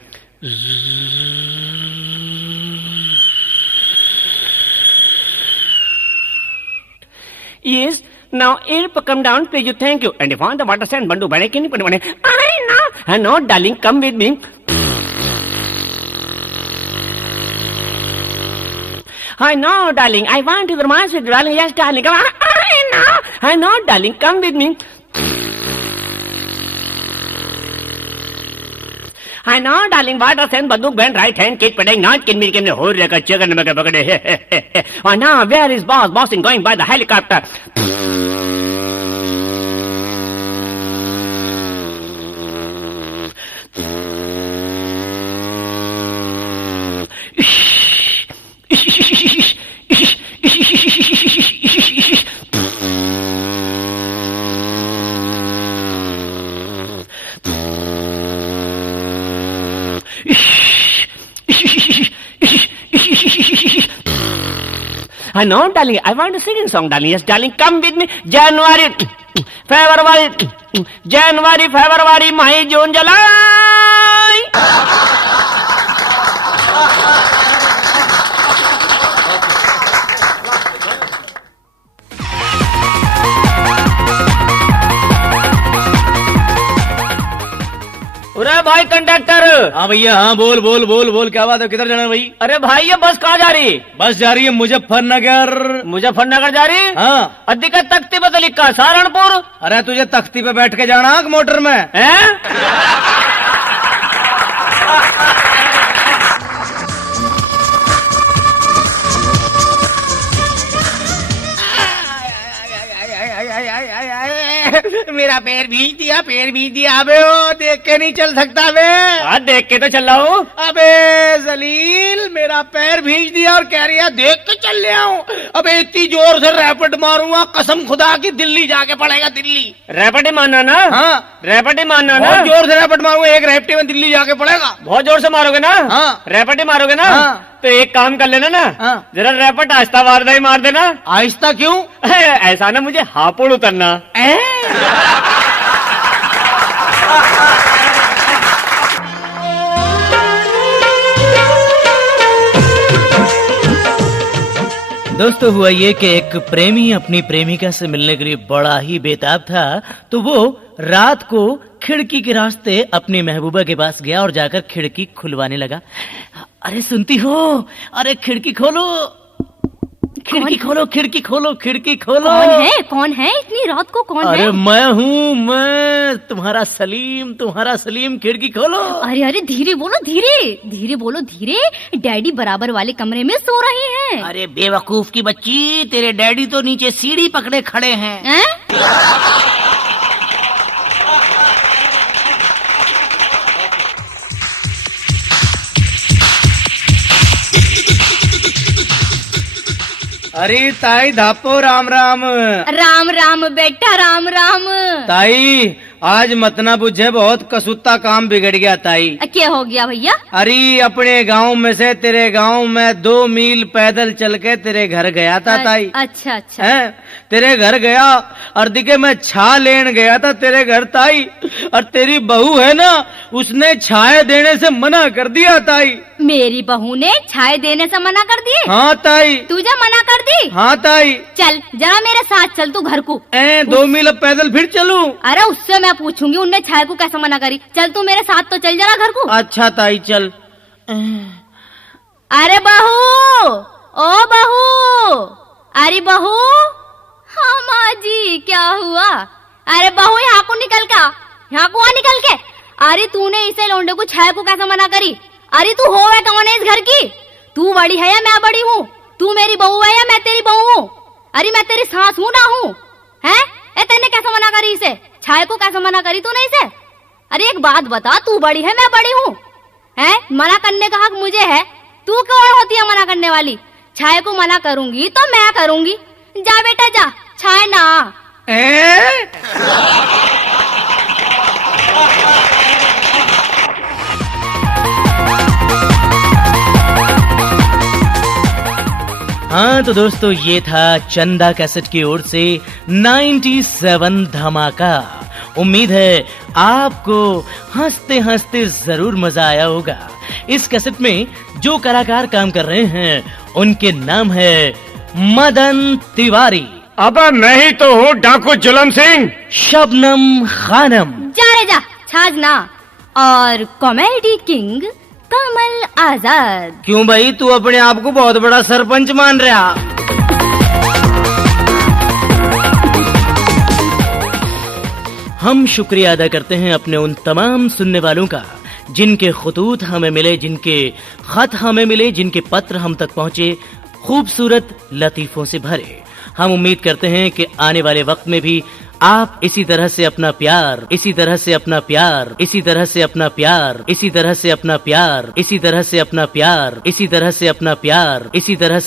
Yes, now air come down, please you, thank you. And if on the water sand, bandu bane kini bane. I know, darling, come with me. I know, darling, I want to romance with you, darling. Yes, darling, come on. I know, darling, come with me. I know, darling, water sand, banduk band, right hand, kid padang, not kin me, kin me, hurry, like a chicken, make a bucket. Oh, now, where is boss? Bossing going by the helicopter. No, darling, I want to sing a song, darling. Yes, darling, come with me. January, February, May, June, July. अरे भाई conductor. हाँ भैया, हाँ बोल बोल बोल बोल, क्या बात है, किधर जाना है भाई? अरे भाई ये बस कहाँ जा रही? बस जा रही है मुजफ्फरनगर जा रही? हाँ। अधिक तख्ती पे तो लिखा सहारनपुर। अरे तुझे तख्ती पे बैठ के जाना है मोटर में? हैं? मेरा पैर भीज दिया अबे, ओ देख के नहीं चल सकता बे। हाँ देख के तो चल रहा हूँ। अबे जलील, मेरा पैर भीज दिया और कह रही है देख के चल ले आऊं। अबे इतनी जोर से रैपिड मारूंगा, कसम खुदा की दिल्ली जाके पड़ेगा, दिल्ली। रैपिड ही मानना ना? हाँ रैपिड ही मानना ना? बहुत जोर से रैपिड मारूंगा, एक रैप्टी में दिल्ली जाके पड़ेगा। बहुत जोर से मारोगे ना? हाँ। रैपिड ही मारोगे ना? हाँ। तो एक काम कर लेना ना, हाँ। जरा रैपिड आहिस्ता वारदा ही मार देना। आहिस्ता क्यों? ऐसा ना मुझे हापुड़ उतरना। दोस्तों, हुआ ये कि एक प्रेमी अपनी प्रेमिका से मिलने के लिए बड़ा ही बेताब था, तो वो रात को खिड़की के रास्ते अपनी महबूबा के पास गया और जाकर खिड़की खुलवाने लगा। अरे सुनती हो? अरे खिड़की खोलो, खिड़की खोलो, खिड़की खोलो, खिड़की खोलो। कौन है इतनी रात को? कौन अरे है? मैं हूँ, मैं तुम्हारा सलीम, खिड़की खोलो। अरे अरे धीरे बोलो, धीरे बोलो, धीरे। डैडी बराबर वाले कमरे में सो रहे हैं। अरे बेवकूफ की बच्ची, तेरे डैडी तो नीचे सीढ़ी पकड़े खड़े हैं। हैं? अरे ताई धापो, राम राम। राम राम बेटा, राम राम। ताई आज मत ना बुझे, बहुत कसूता काम बिगड़ गया ताई। क्या हो गया भैया? अरे अपने गांव में से तेरे गांव में 2 मील पैदल चल के तेरे घर गया था ताई। अच्छा अच्छा। हैं? तेरे घर गया और दिखे मैं छा लेन गया था तेरे घर ताई, और तेरी बहू है ना, उसने छाए देने से मना कर दिया ताई। मेरी बहू ने छाए देने से मना कर दिए? हाँ ताई। तुझे मना कर दी? हाँ ताई। चल जरा मेरे साथ चल तू घर को। 2 मील अब पैदल फिर चलूं? अरे उससे मैं पूछूंगी उनने छाए को कैसे मना करी। चल तू मेरे साथ तो चल जरा घर को। अच्छा ताई चल। अरे बहू, ओ बहू, अरे बहू। हाँ माँ जी, क्या हुआ? अरे बहू यहाँ को निकल के। अरे तूने इसे लौंडे को छाए को कैसे मना करी? अरे तू हो कौन है इस घर की? तू बड़ी है या मैं बड़ी हूँ? तू मेरी बहू है या मैं तेरी बहू हूँ? अरे मैं तेरी सास हूँ ना हूँ? हैं? तेने कैसे मना करी इसे? छाए को कैसे मना करी तूने इसे? अरे एक बात बता, तू बड़ी है मैं बड़ी हूँ? हैं? मना करने का हक मुझे है, तू कौन होती है मना करने वाली? छाए को मना करूंगी तो मैं करूंगी। जा बेटा जा, छाए ना। हाँ तो दोस्तों, ये था चंदा कैसेट की ओर से 97 धमाका। उम्मीद है आपको हंसते हंसते जरूर मजा आया होगा। इस कैसेट में जो कलाकार काम कर रहे हैं उनके नाम है मदन तिवारी। अब मैं ही तो हूँ डाकू जुलम सिंह। शबनम खानम। जा रे जा, छाज ना। और कॉमेडी किंग कमल आजाद। क्यों भाई, तू अपने आप को बहुत बड़ा सरपंच मान रहा? हम शुक्रिया अदा करते हैं अपने उन तमाम सुनने वालों का जिनके खुतूत हमें मिले, जिनके खत हमें मिले, जिनके पत्र हम तक पहुंचे खूबसूरत लतीफों से भरे। हम उम्मीद करते हैं कि आने वाले वक्त में भी आप इसी तरह से अपना प्यार, इसी तरह से अपना प्यार, इसी तरह से अपना प्यार, इसी तरह से अपना प्यार, इसी तरह से अपना प्यार, इसी तरह से अपना प्यार, इसी तरह